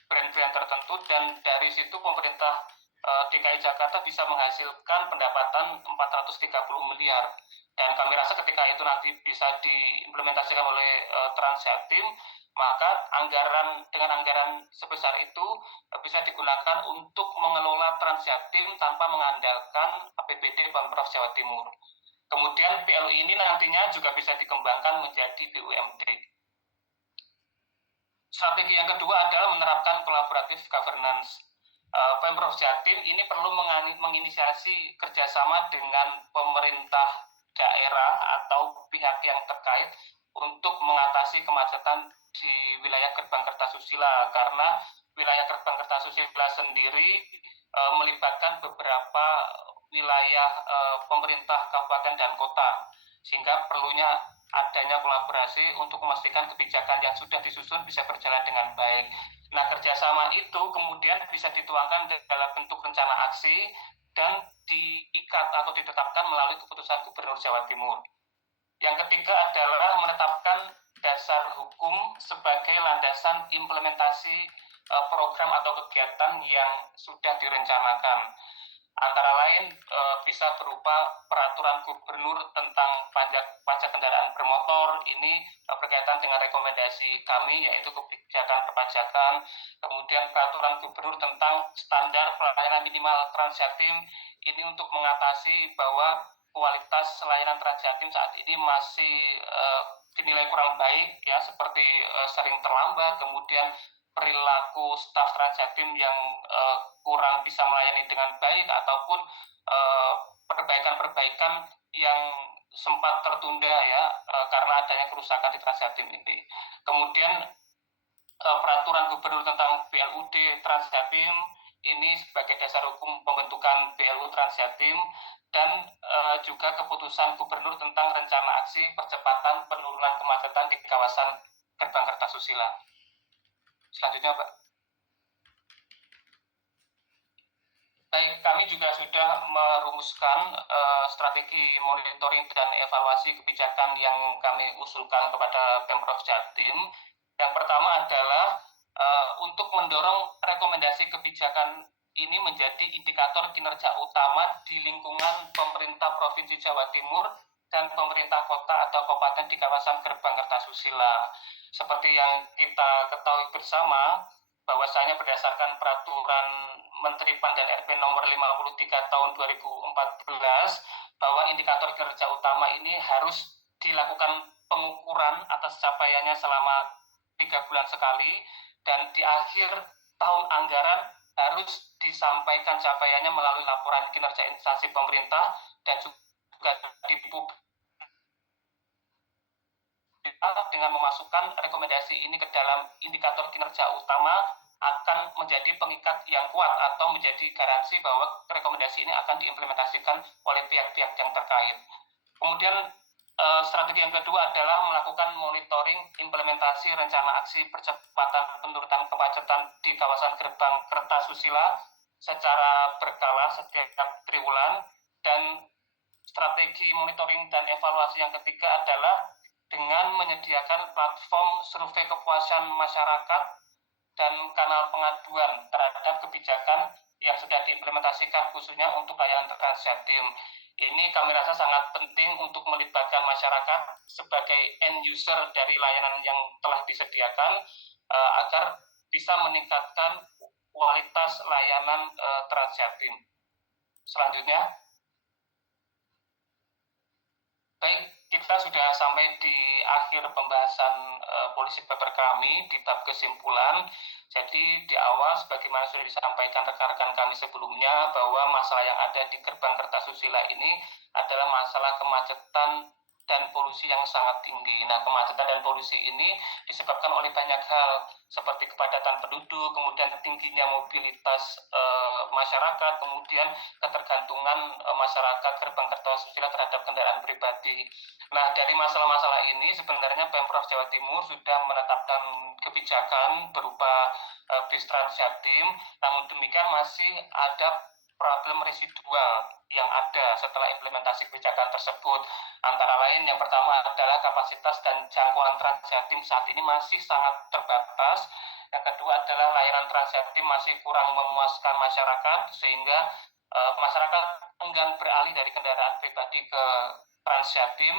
brand-brand tertentu, dan dari situ pemerintah DKI Jakarta bisa menghasilkan pendapatan 430 miliar. Dan kami rasa ketika itu nanti bisa diimplementasikan oleh Transjatim, maka dengan anggaran sebesar itu bisa digunakan untuk mengelola Transjatim tanpa mengandalkan APBD Pemprov Jawa Timur. Kemudian BLU ini nantinya juga bisa dikembangkan menjadi BUMD. Strategi yang kedua adalah menerapkan collaborative governance. Pemprov Jatim ini perlu menginisiasi kerjasama dengan pemerintah daerah atau pihak yang terkait untuk mengatasi kemacetan di wilayah Gerbang Kertasusila, karena wilayah Gerbang Kertasusila sendiri melibatkan beberapa wilayah pemerintah kabupaten dan kota, sehingga perlunya adanya kolaborasi untuk memastikan kebijakan yang sudah disusun bisa berjalan dengan baik. Nah, kerjasama itu kemudian bisa dituangkan dalam bentuk rencana aksi dan diikat atau ditetapkan melalui keputusan Gubernur Jawa Timur. Yang ketiga adalah menetapkan dasar hukum sebagai landasan implementasi program atau kegiatan yang sudah direncanakan. Antara lain bisa berupa peraturan gubernur tentang pajak kendaraan bermotor, ini berkaitan dengan rekomendasi kami yaitu kebijakan perpajakan. Kemudian peraturan gubernur tentang standar pelayanan minimal Transjatim, ini untuk mengatasi bahwa kualitas layanan Transjatim saat ini masih dinilai kurang baik ya, seperti sering terlambat, kemudian perilaku staf Transjatim yang kurang bisa melayani dengan baik, ataupun perbaikan-perbaikan yang sempat tertunda ya karena adanya kerusakan di Transjatim ini. Kemudian peraturan gubernur tentang BLUD Transjatim ini sebagai dasar hukum pembentukan BLU Transjatim, dan juga keputusan gubernur tentang rencana aksi percepatan penurunan kemacetan di kawasan Gerbang Kertasusila. Selanjutnya, Pak. Baik, kami juga sudah merumuskan strategi monitoring dan evaluasi kebijakan yang kami usulkan kepada Pemprov Jatim. Yang pertama adalah untuk mendorong rekomendasi kebijakan ini menjadi indikator kinerja utama di lingkungan pemerintah Provinsi Jawa Timur dan pemerintah kota atau kabupaten di kawasan Gerbang Kertasusila. Seperti yang kita ketahui bersama, bahwasanya berdasarkan peraturan Menteri PAN dan RP nomor 53 tahun 2014, bahwa indikator kinerja utama ini harus dilakukan pengukuran atas capaiannya selama 3 bulan sekali, dan di akhir tahun anggaran harus disampaikan capaiannya melalui laporan kinerja instansi pemerintah dan juga dipublikasikan dengan memasukkan rekomendasi ini ke dalam indikator kinerja utama akan menjadi pengikat yang kuat atau menjadi garansi bahwa rekomendasi ini akan diimplementasikan oleh pihak-pihak yang terkait. Kemudian strategi yang kedua adalah melakukan monitoring implementasi rencana aksi percepatan penurunan kemacetan di kawasan Gerbang Kertasusila secara berkala setiap triwulan. Dan strategi monitoring dan evaluasi yang ketiga adalah dengan menyediakan platform survei kepuasan masyarakat dan kanal pengaduan terhadap kebijakan yang sudah diimplementasikan khususnya untuk layanan Transjatim. Ini kami rasa sangat penting untuk melibatkan masyarakat sebagai end user dari layanan yang telah disediakan agar bisa meningkatkan kualitas layanan Transjatim. Selanjutnya, baik, kita sudah sampai di akhir pembahasan polisi paper kami di bab kesimpulan. Jadi di awal sebagaimana sudah disampaikan rekan-rekan kami sebelumnya, bahwa masalah yang ada di Gerbang Kertasusila ini adalah masalah kemacetan dan polusi yang sangat tinggi. Nah, kemacetan dan polusi ini disebabkan oleh banyak hal, seperti kepadatan penduduk, kemudian tingginya mobilitas masyarakat, kemudian ketergantungan masyarakat Gerbang Kertasusila terhadap kendaraan pribadi. Nah, dari masalah-masalah ini sebenarnya Pemprov Jawa Timur sudah menetapkan kebijakan berupa bis Transjatim, namun demikian masih ada problem residual yang ada setelah implementasi kebijakan tersebut. Antara lain, yang pertama adalah kapasitas dan jangkauan Transjatim saat ini masih sangat terbatas. Yang kedua adalah layanan Transjatim masih kurang memuaskan masyarakat, sehingga masyarakat enggan beralih dari kendaraan pribadi ke Transjatim,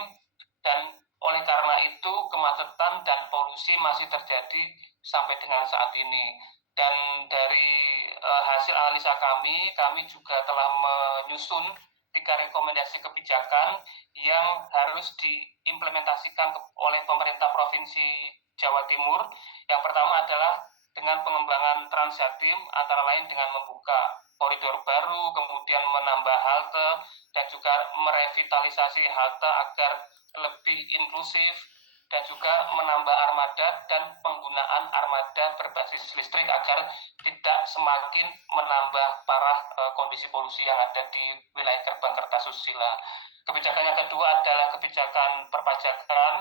dan oleh karena itu kemacetan dan polusi masih terjadi sampai dengan saat ini. Dan dari hasil analisa kami juga telah menyusun 3 rekomendasi kebijakan yang harus diimplementasikan oleh pemerintah Provinsi Jawa Timur. Yang pertama adalah dengan pengembangan Transjatim, antara lain dengan membuka koridor baru, kemudian menambah halte, dan juga merevitalisasi halte agar lebih inklusif, dan juga menambah armada dan penggunaan armada berbasis listrik agar tidak semakin menambah parah kondisi polusi yang ada di wilayah Gerbang Kertasusila. Kebijakan yang kedua adalah kebijakan perpajakan,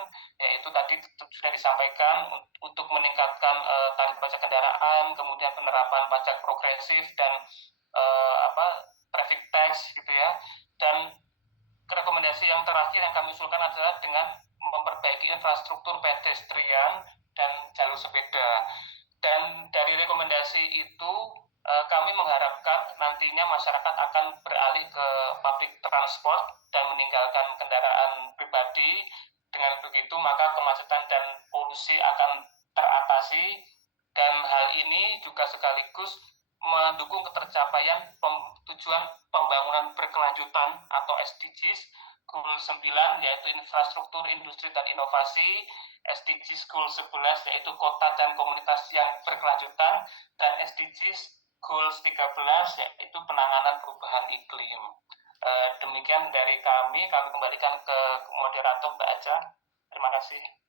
yaitu tadi sudah disampaikan untuk meningkatkan tarif pajak kendaraan, kemudian penerapan pajak progresif dan traffic tax gitu ya. Dan rekomendasi yang terakhir yang kami usulkan adalah dengan memperbaiki infrastruktur pedestrian dan jalur sepeda. Dan dari rekomendasi itu kami mengharapkan nantinya masyarakat akan beralih ke public transport dan meninggalkan kendaraan pribadi. Dengan begitu maka kemacetan dan polusi akan teratasi, dan hal ini juga sekaligus mendukung ketercapaian tujuan pembangunan berkelanjutan atau SDGs Goal 9 yaitu infrastruktur, industri, dan inovasi, SDGs Goal 11 yaitu kota dan komunitas yang berkelanjutan, dan SDGs Goal 13 yaitu penanganan perubahan iklim. Demikian dari kami kembalikan ke moderator Mbak Aca. Terima kasih.